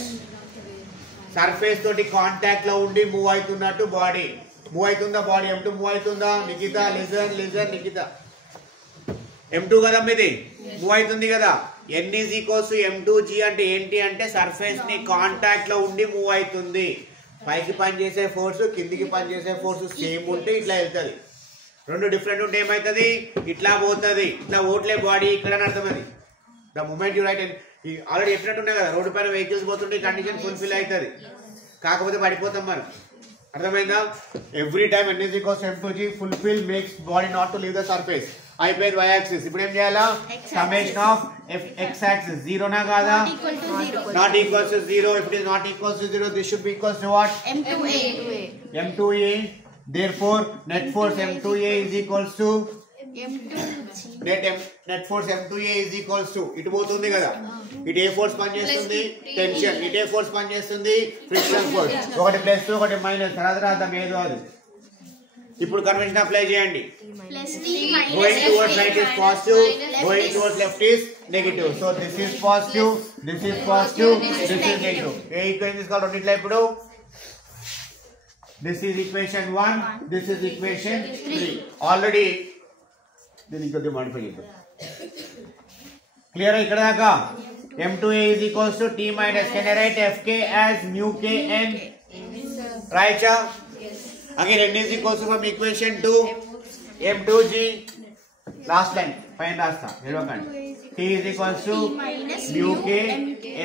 Surface తోటి కాంటాక్ట్ లో ఉండి మూవ్ అవుతున్నట్టు బాడీ మూవ్ అవుతుందా, బాడీ M2 మూవ్ అవుతుందా? నిఖిత లిజన్ నిఖిత, M2 కదా మీది, మూవ్ అవుతుంది కదా. N is equals to M2G అంటే ఏంటి అంటే సర్ఫేస్ ని కాంటాక్ట్ లో ఉండి మూవ్ అవుతుంది. పైకి పనిచేసే ఫోర్స్ కిందికి పనిచేసే ఫోర్స్ సేమ్ ఉంటే ఇట్లా వెళ్తుంది, రెండు డిఫరెంట్ ఉంటే ఏమవుతుంది, ఇట్లా పోతుంది. ఇట్లా ఓట్లే బాడీ ఇక్కడ అని అర్థం. అది the moment you write. Already చెప్పినట్టున్నాయి కదా, రోడ్డు పైన వెహికల్స్ పోతుంటే కండిషన్ ఫుల్ఫిల్ అవుతుంది, కాకపోతే పడిపోతాం మనం. అర్థమైందా? Every time n is equals to m2g fulfill makes body not to leave the surface. అయిపోయింది y axis. ఇప్పుడు ఏం చేయాలా? సమ్మేషన్ ఆఫ్ x axis 0 నా కాదా? Not equals to 0. If it is not equals to 0, this should be equals to what? m2a. Therefore net force m2a is equals to net force m2a is equals to ఇటు పోతుంది కదా, ఇటు ఏ ఫోర్స్ పనిచేస్తుంది? టెన్షన్. ఇటు ఏ ఫోర్స్ పనిచేస్తుంది? Friction force. ఒకటి ప్లస్ ఒకటి మైనస్, తర్వాత రాద్దాం ఏదో అది. ఇప్పుడు కన్వెన్షన్ అప్లై చేయండి. Going towards right is positive, going towards left is negative. So this is positive, this is positive, this is negative. ఏ ఈక్వేషన్ తీసుకోవాలి రెండిట్లో ఇప్పుడు? This is equation 1, this is equation 3. Already దీన్ని కొద్దిగా మాడిఫై చేద్దాం. క్లియర్ ఇక్కడ దాకా? m2a is equals to t minus, can I write fk as mu k n? Right? Again n is equals to from equation 2 m2g, last line పైన రాస్తా ఇవ్వకండి. t is equals to mu k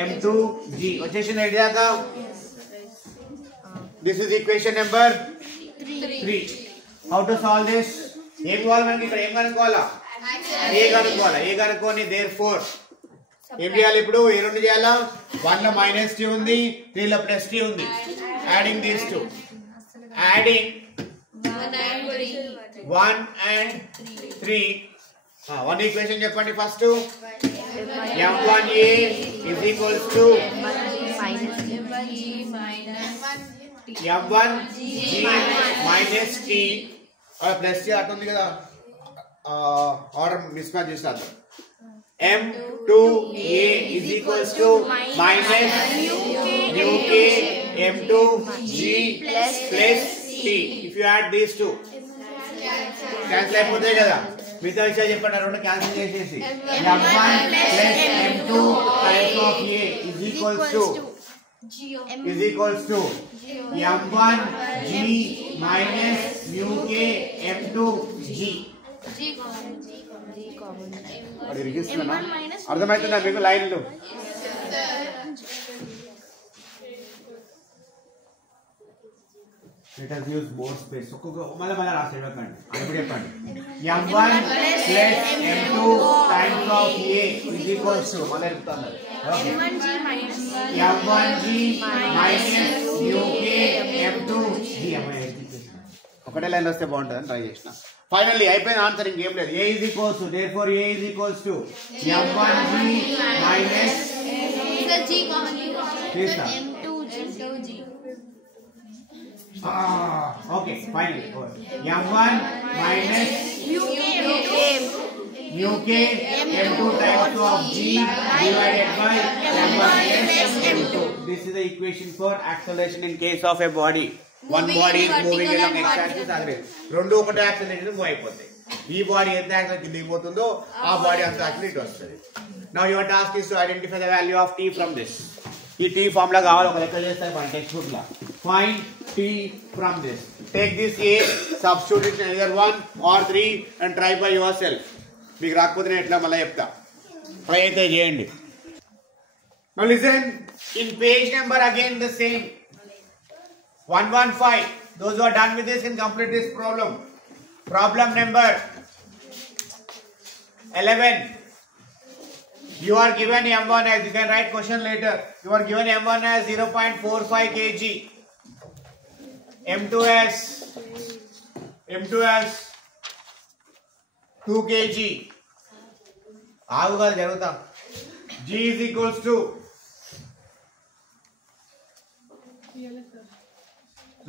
m2g వచ్చేసింది రెడీ దాకా? This is equation number 3. How to solve this? ఏం కావాలి మనకి ఇక్కడ? ఏం కనుక్కోవాలా? ఏ కనుక్కోవాలా? ఏ కనుక్కొని therefore ఏం చేయాలి ఇప్పుడు? ఏ రెండు చేయాలా? 1 లో మైనస్ t ఉంది, 3 లో ప్లస్ t ఉంది. Adding these two, adding 1 and 3. One equation చెప్పండి first. m1a is equals to m1g minus t plus T అటు ఉంది కదా, ఆర్డర్ మిస్ మ్యాచ్ చేస్తారు. m2a is equals to minus mu k m2g plus t. If you add these two cancel అయిపోతాయి కదా. మిగతా విషయాలు చెప్పండి, రెండు క్యాన్సిల్ చేసేసి m1 plus m2 times of a is equals to m1g minus mu k m2g. అర్థమవుతుందా మీకు లైన్లు? Let us use more space. మళ్ళీ రాసి ఇవ్వకండి, ఇప్పుడు చెప్పండి. m1 plus m2 times of a is equals to మళ్ళీ చెప్తాను m1g minus mu k m2g. ఒకటే లైన్ వస్తే బాగుంటుంది అని ట్రై చేసిన. ఫైనల్లీ అయిపోయిన ఆన్సర్ ఇంకేం లేదు. a is equals to, therefore a is equals to m1g minus okay, finally m1 minus mu k m2 times of g divided by m1 plus m2. This is the equation for acceleration in case of a body. One body is moving along x axis, రెండు ఒకటే acceleration move అయిపోతాయి. ఈ బాడీ ఎంత యాక్సిలరేషన్ కిందకి పోతుందో ఆ బాడీ అంత యాక్సిలరేట్ వస్తుంది. Now your task is to identify the value of t from this. ఈ t ఫార్ములా కావాలి, ఒక లెక్క చేస్తాయి మన text book law. Find t from this. Take this a, substitute it in either 1 or 3 and try by yourself. మీకు రాకపోతే నేను ఎట్లా మళ్ళీ చెప్తా, ట్రై అయితే చేయండి. Now listen, in page number again the same 115. Those who are done with this can complete this problem. Problem number 11. You are given m1 as, you can write question later. You are given m1 as 0.45 kg, m2 as 2 kg. ఆగుగా జరుగుతా. g is equals to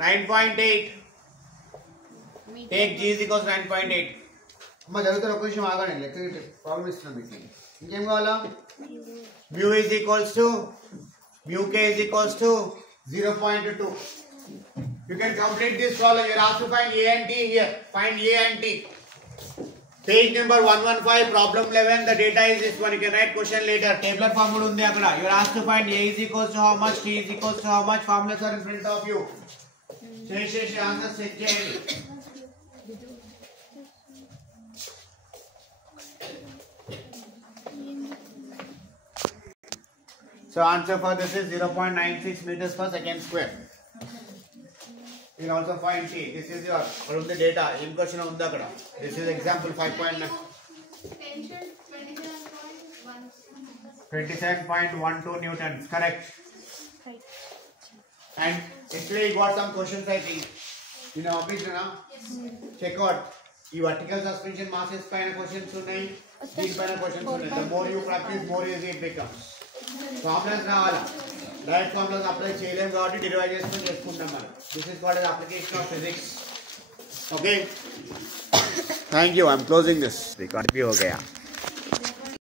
9.8. Take g is equals to 9.8. అమ్మ జరుగుతారు, ఒక విషయం ఆగండి, లెక్క ప్రాబ్లం ఇస్తున్నాం మీకు. ఇంకేం కావాలా? mu is equals to mu k is equals to 0.2. You can complete this problem. You are asked to find a and t here. Find a and t. Page number 115, problem 11. The data is this one. You can write question later. Tabular formula undi akkada. You are asked to find a is equals to how much, t is equals to how much. Formulas are in front of you. Check answers check cheyandi. So answer for this is 0.96 meters per second square. You will also find T. This is your from the data. In question on the akada. This is example 5.9. 27.12 newtons. Correct. Right. And yesterday you got some questions I think. You know, please now check out. ఈ vertical suspension masses పైన questions ఉన్నాయి, దీని పైన questions ఉన్నాయి. The more you practice, more easy it becomes. Formulas రావాలా, direct formulas apply చేయలేము కాబట్టి డిరైవ్ చేసుకొని చేసుకుంటాం మనం. This is called as application of physics. Okay. Thank you. I'm closing this. Record भी हो गया.